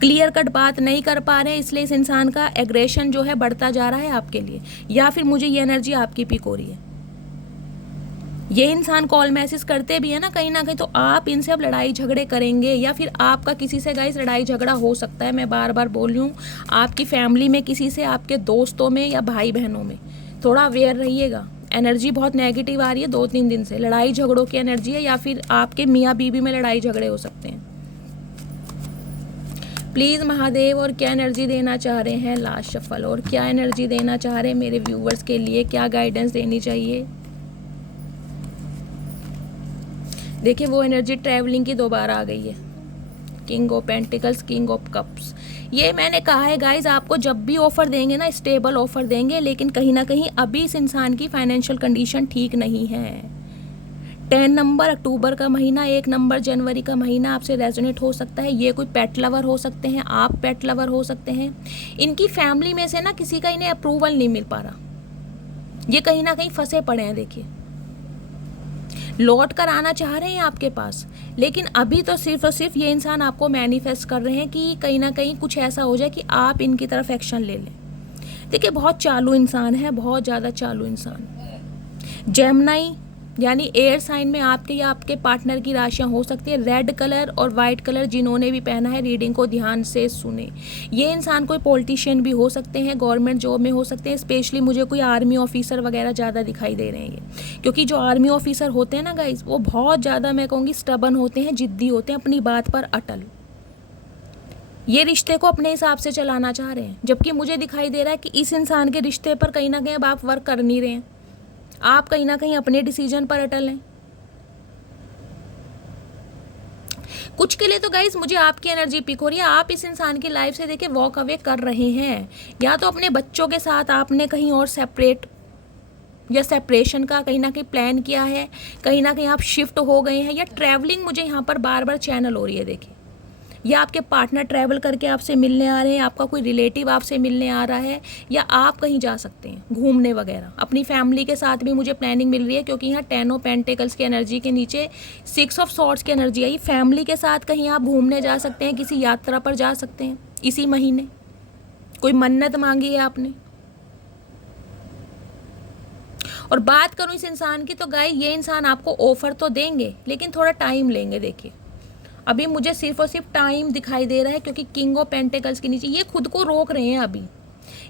क्लियर कट बात नहीं कर पा रहे हैं, इसलिए इस इंसान का एग्रेशन जो है बढ़ता जा रहा है आपके लिए, या फिर मुझे ये एनर्जी आपकी पिक हो रही है। ये इंसान कॉल मैसेज करते भी है ना कहीं, तो आप इनसे अब लड़ाई झगड़े करेंगे, या फिर आपका किसी से गाइस लड़ाई झगड़ा हो सकता है। मैं बार बार बोल रही हूँ, आपकी फैमिली में किसी से, आपके दोस्तों में या भाई बहनों में, थोड़ा अवेयर रहिएगा। एनर्जी बहुत नेगेटिव आ रही है 2-3 दिन से, लड़ाई झगड़ों की एनर्जी है, या फिर आपके मियाँ बीवी में लड़ाई झगड़े हो सकते हैं। प्लीज़ महादेव, और क्या एनर्जी देना चाह रहे हैं लास्ट शफल, और क्या एनर्जी देना चाह रहे हैं मेरे व्यूवर्स के लिए, क्या गाइडेंस देनी चाहिए। देखिए वो एनर्जी ट्रैवलिंग की दोबारा आ गई है। King of pentacles, king of cups. ये मैंने कहा है गाइज, आपको जब भी ऑफर देंगे ना, स्टेबल ऑफर देंगे, लेकिन कहीं ना कहीं अभी इस इंसान की फाइनेंशियल कंडीशन ठीक नहीं है। 10 नंबर अक्टूबर का महीना, 1 नंबर जनवरी का महीना आपसे रेजोनेट हो सकता है। ये कोई पेट लवर हो सकते हैं, आप पेट लवर हो सकते हैं। इनकी फैमिली में से ना किसी का इन्हें अप्रूवल नहीं मिल पा रहा, ये कहीं ना कहीं फंसे पड़े हैं। देखिए लौट कर आना चाह रहे हैं आपके पास, लेकिन अभी तो सिर्फ और सिर्फ ये इंसान आपको मैनिफेस्ट कर रहे हैं कि कहीं ना कहीं कुछ ऐसा हो जाए कि आप इनकी तरफ एक्शन ले लें। देखिए बहुत चालू इंसान है, बहुत ज़्यादा चालू इंसान। जेमिनी यानी एयर साइन में आपके या आपके पार्टनर की राशियां हो सकती है। रेड कलर और वाइट कलर जिन्होंने भी पहना है, रीडिंग को ध्यान से सुने। ये इंसान कोई पॉलिटिशियन भी हो सकते हैं, गवर्नमेंट जॉब में हो सकते हैं। स्पेशली मुझे कोई आर्मी ऑफिसर वगैरह ज़्यादा दिखाई दे रहे हैं ये, क्योंकि जो आर्मी ऑफिसर होते हैं ना गाइज, वो बहुत ज़्यादा मैं कहूँगी स्टबन होते हैं, जिद्दी होते हैं, अपनी बात पर अटल। ये रिश्ते को अपने हिसाब से चलाना चाह रहे हैं, जबकि मुझे दिखाई दे रहा है कि इस इंसान के रिश्ते पर कहीं ना कहीं अब आप वर्क कर नहीं रहे हैं, आप कहीं ना कहीं अपने डिसीजन पर अटल हैं। कुछ के लिए तो गाइज मुझे आपकी एनर्जी पिक हो रही है, आप इस इंसान की लाइफ से देखिए वॉक अवे कर रहे हैं, या तो अपने बच्चों के साथ आपने कहीं और सेपरेट या सेपरेशन का कहीं ना कहीं प्लान किया है, कहीं ना कहीं आप शिफ्ट हो गए हैं, या ट्रैवलिंग मुझे यहाँ पर बार बार चैनल हो रही है। देखिए या आपके पार्टनर ट्रैवल करके आपसे मिलने आ रहे हैं, आपका कोई रिलेटिव आपसे मिलने आ रहा है, या आप कहीं जा सकते हैं घूमने वगैरह। अपनी फैमिली के साथ भी मुझे प्लानिंग मिल रही है, क्योंकि यहाँ 10 ऑफ पेंटिकल्स की एनर्जी के नीचे 6 ऑफ सॉर्ड्स की एनर्जी आई। फैमिली के साथ कहीं आप घूमने जा सकते हैं, किसी यात्रा पर जा सकते हैं इसी महीने। कोई मन्नत मांगी है आपने। और बात करूँ इस इंसान की, तो गाइस ये इंसान आपको ऑफर तो देंगे, लेकिन थोड़ा टाइम लेंगे। देखिए अभी मुझे सिर्फ और सिर्फ टाइम दिखाई दे रहा है, क्योंकि किंग ऑफ पेंटिकल्स के नीचे ये खुद को रोक रहे हैं। अभी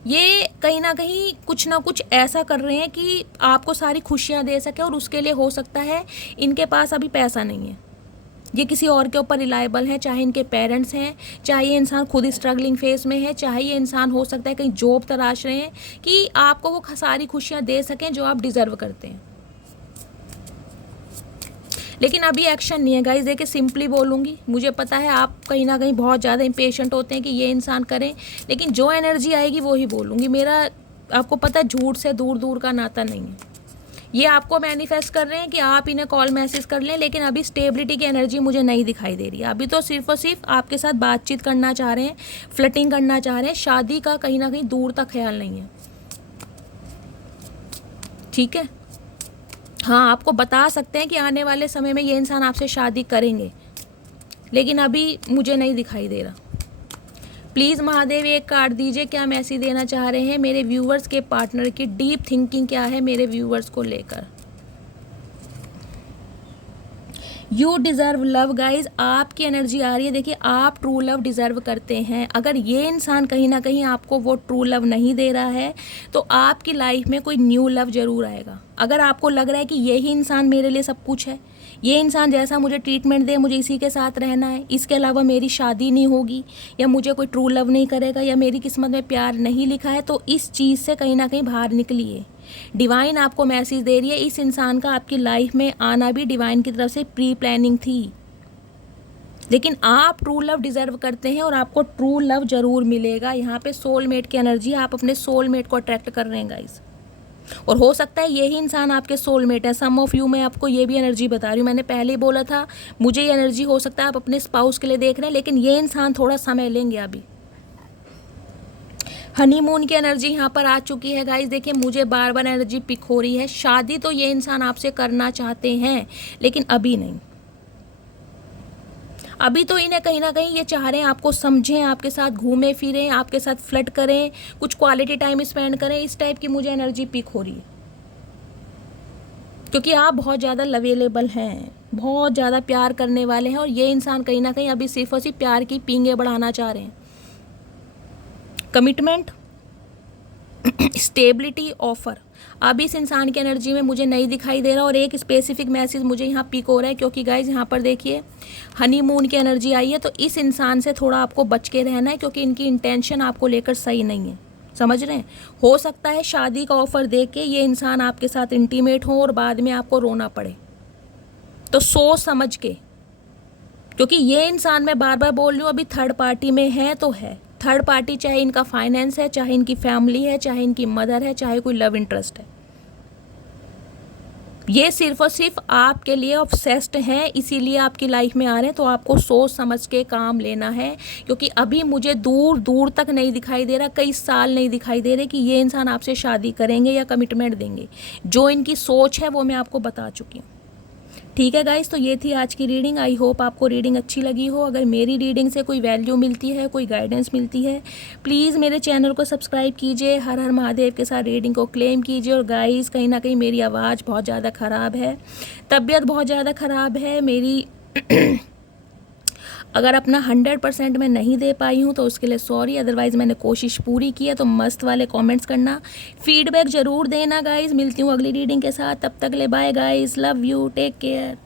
ये कहीं ना कहीं कुछ ना कुछ ऐसा कर रहे हैं कि आपको सारी खुशियां दे सके, और उसके लिए हो सकता है इनके पास अभी पैसा नहीं है। ये किसी और के ऊपर रिलायबल है, चाहे इनके पेरेंट्स हैं, चाहे ये इंसान खुद स्ट्रगलिंग फेज में है, चाहे ये इंसान हो सकता है कहीं जॉब तलाश रहे हैं, कि आपको वो सारी खुशियां दे सकें जो आप डिजर्व करते हैं। लेकिन अभी एक्शन नहीं है गाइस। देखिए सिंपली बोलूँगी, मुझे पता है आप कहीं ना कहीं बहुत ज़्यादा इम्पेशेंट होते हैं कि ये इंसान करें, लेकिन जो एनर्जी आएगी वो ही बोलूँगी। मेरा आपको पता है झूठ से दूर दूर का नाता नहीं है। ये आपको मैनिफेस्ट कर रहे हैं कि आप इन्हें कॉल मैसेज कर लें, लेकिन अभी स्टेबिलिटी की एनर्जी मुझे नहीं दिखाई दे रही है। अभी तो सिर्फ और सिर्फ आपके साथ बातचीत करना चाह रहे हैं, फ्लर्टिंग करना चाह रहे हैं, शादी का कहीं ना कहीं दूर तक ख्याल नहीं है। ठीक है, हाँ आपको बता सकते हैं कि आने वाले समय में ये इंसान आपसे शादी करेंगे, लेकिन अभी मुझे नहीं दिखाई दे रहा। प्लीज़ महादेव एक कार्ड दीजिए, क्या मैसेज देना चाह रहे हैं मेरे व्यूवर्स के पार्टनर की डीप थिंकिंग क्या है मेरे व्यूवर्स को लेकर। यू डिज़र्व लव गाइज, आपकी एनर्जी आ रही है। देखिए आप ट्रू लव डिज़र्व करते हैं। अगर ये इंसान कहीं ना कहीं आपको वो ट्रू लव नहीं दे रहा है, तो आपकी लाइफ में कोई न्यू लव ज़रूर आएगा। अगर आपको लग रहा है कि यही इंसान मेरे लिए सब कुछ है, ये इंसान जैसा मुझे ट्रीटमेंट दे मुझे इसी के साथ रहना है, इसके अलावा मेरी शादी नहीं होगी, या मुझे कोई ट्रू लव नहीं करेगा, या मेरी किस्मत में प्यार नहीं लिखा है, तो इस चीज़ से कहीं ना कहीं बाहर निकलिए। डिवाइन आपको मैसेज दे रही है, इस इंसान का आपकी लाइफ में आना भी डिवाइन की तरफ से प्री प्लानिंग थी। लेकिन आप ट्रू लव डिजर्व करते हैं और आपको ट्रू लव जरूर मिलेगा। यहाँ पे सोलमेट की एनर्जी, आप अपने सोलमेट को अट्रैक्ट कर रहे हैं गाइस, और हो सकता है यही इंसान आपके सोलमेट है। सम ऑफ यू, मैं आपको ये भी एनर्जी बता रही हूँ, मैंने पहले ही बोला था मुझे ये एनर्जी हो सकता है आप अपने स्पाउस के लिए देख रहे हैं, लेकिन ये इंसान थोड़ा समय लेंगे अभी। हनीमून की एनर्जी यहाँ पर आ चुकी है गाइस। देखिए मुझे बार बार एनर्जी पिक हो रही है, शादी तो ये इंसान आपसे करना चाहते हैं लेकिन अभी नहीं। अभी तो इन्हें कहीं ना कहीं ये चाह रहे हैं आपको समझें, आपके साथ घूमें फिरें, आपके साथ फ्लर्ट करें, कुछ क्वालिटी टाइम स्पेंड करें। इस टाइप की मुझे एनर्जी पिक हो रही है, क्योंकि आप बहुत ज़्यादा लवेलेबल हैं, बहुत ज़्यादा प्यार करने वाले हैं, और ये इंसान कहीं ना कहीं अभी सिर्फ और सिर्फ प्यार की पींगे बढ़ाना चाह रहे हैं। कमिटमेंट, स्टेबिलिटी, ऑफर अब इस इंसान की एनर्जी में मुझे नहीं दिखाई दे रहा। और एक स्पेसिफिक मैसेज मुझे यहाँ पिक हो रहा है, क्योंकि गाइज यहाँ पर देखिए हनीमून की एनर्जी आई है, तो इस इंसान से थोड़ा आपको बच के रहना है, क्योंकि इनकी इंटेंशन आपको लेकर सही नहीं है। समझ रहे हैं? हो सकता है शादी का ऑफर दे के ये इंसान आपके साथ इंटीमेट हो और बाद में आपको रोना पड़े, तो सोच समझ के, क्योंकि ये इंसान, मैं बार बार बोल रही हूँ, अभी थर्ड पार्टी में है तो है। थर्ड पार्टी चाहे इनका फाइनेंस है, चाहे इनकी फैमिली है, चाहे इनकी मदर है, चाहे कोई लव इंटरेस्ट है, ये सिर्फ और सिर्फ आपके लिए ऑब्सेस्ड हैं, इसीलिए आपकी लाइफ में आ रहे हैं। तो आपको सोच समझ के काम लेना है, क्योंकि अभी मुझे दूर दूर तक नहीं दिखाई दे रहा, कई साल नहीं दिखाई दे रहे कि ये इंसान आपसे शादी करेंगे या कमिटमेंट देंगे। जो इनकी सोच है वो मैं आपको बता चुकी हूँ। ठीक है गाइस, तो ये थी आज की रीडिंग। आई होप आपको रीडिंग अच्छी लगी हो। अगर मेरी रीडिंग से कोई वैल्यू मिलती है, कोई गाइडेंस मिलती है, प्लीज़ मेरे चैनल को सब्सक्राइब कीजिए, हर हर महादेव के साथ रीडिंग को क्लेम कीजिए। और गाइस कहीं ना कहीं मेरी आवाज़ बहुत ज़्यादा ख़राब है, तबीयत बहुत ज़्यादा ख़राब है मेरी। अगर अपना 100% मैं नहीं दे पाई हूँ तो उसके लिए सॉरी, अदरवाइज़ मैंने कोशिश पूरी की है। तो मस्त वाले कमेंट्स करना, फीडबैक ज़रूर देना गाइस। मिलती हूँ अगली रीडिंग के साथ, तब तक ले bye guys, love you, take care.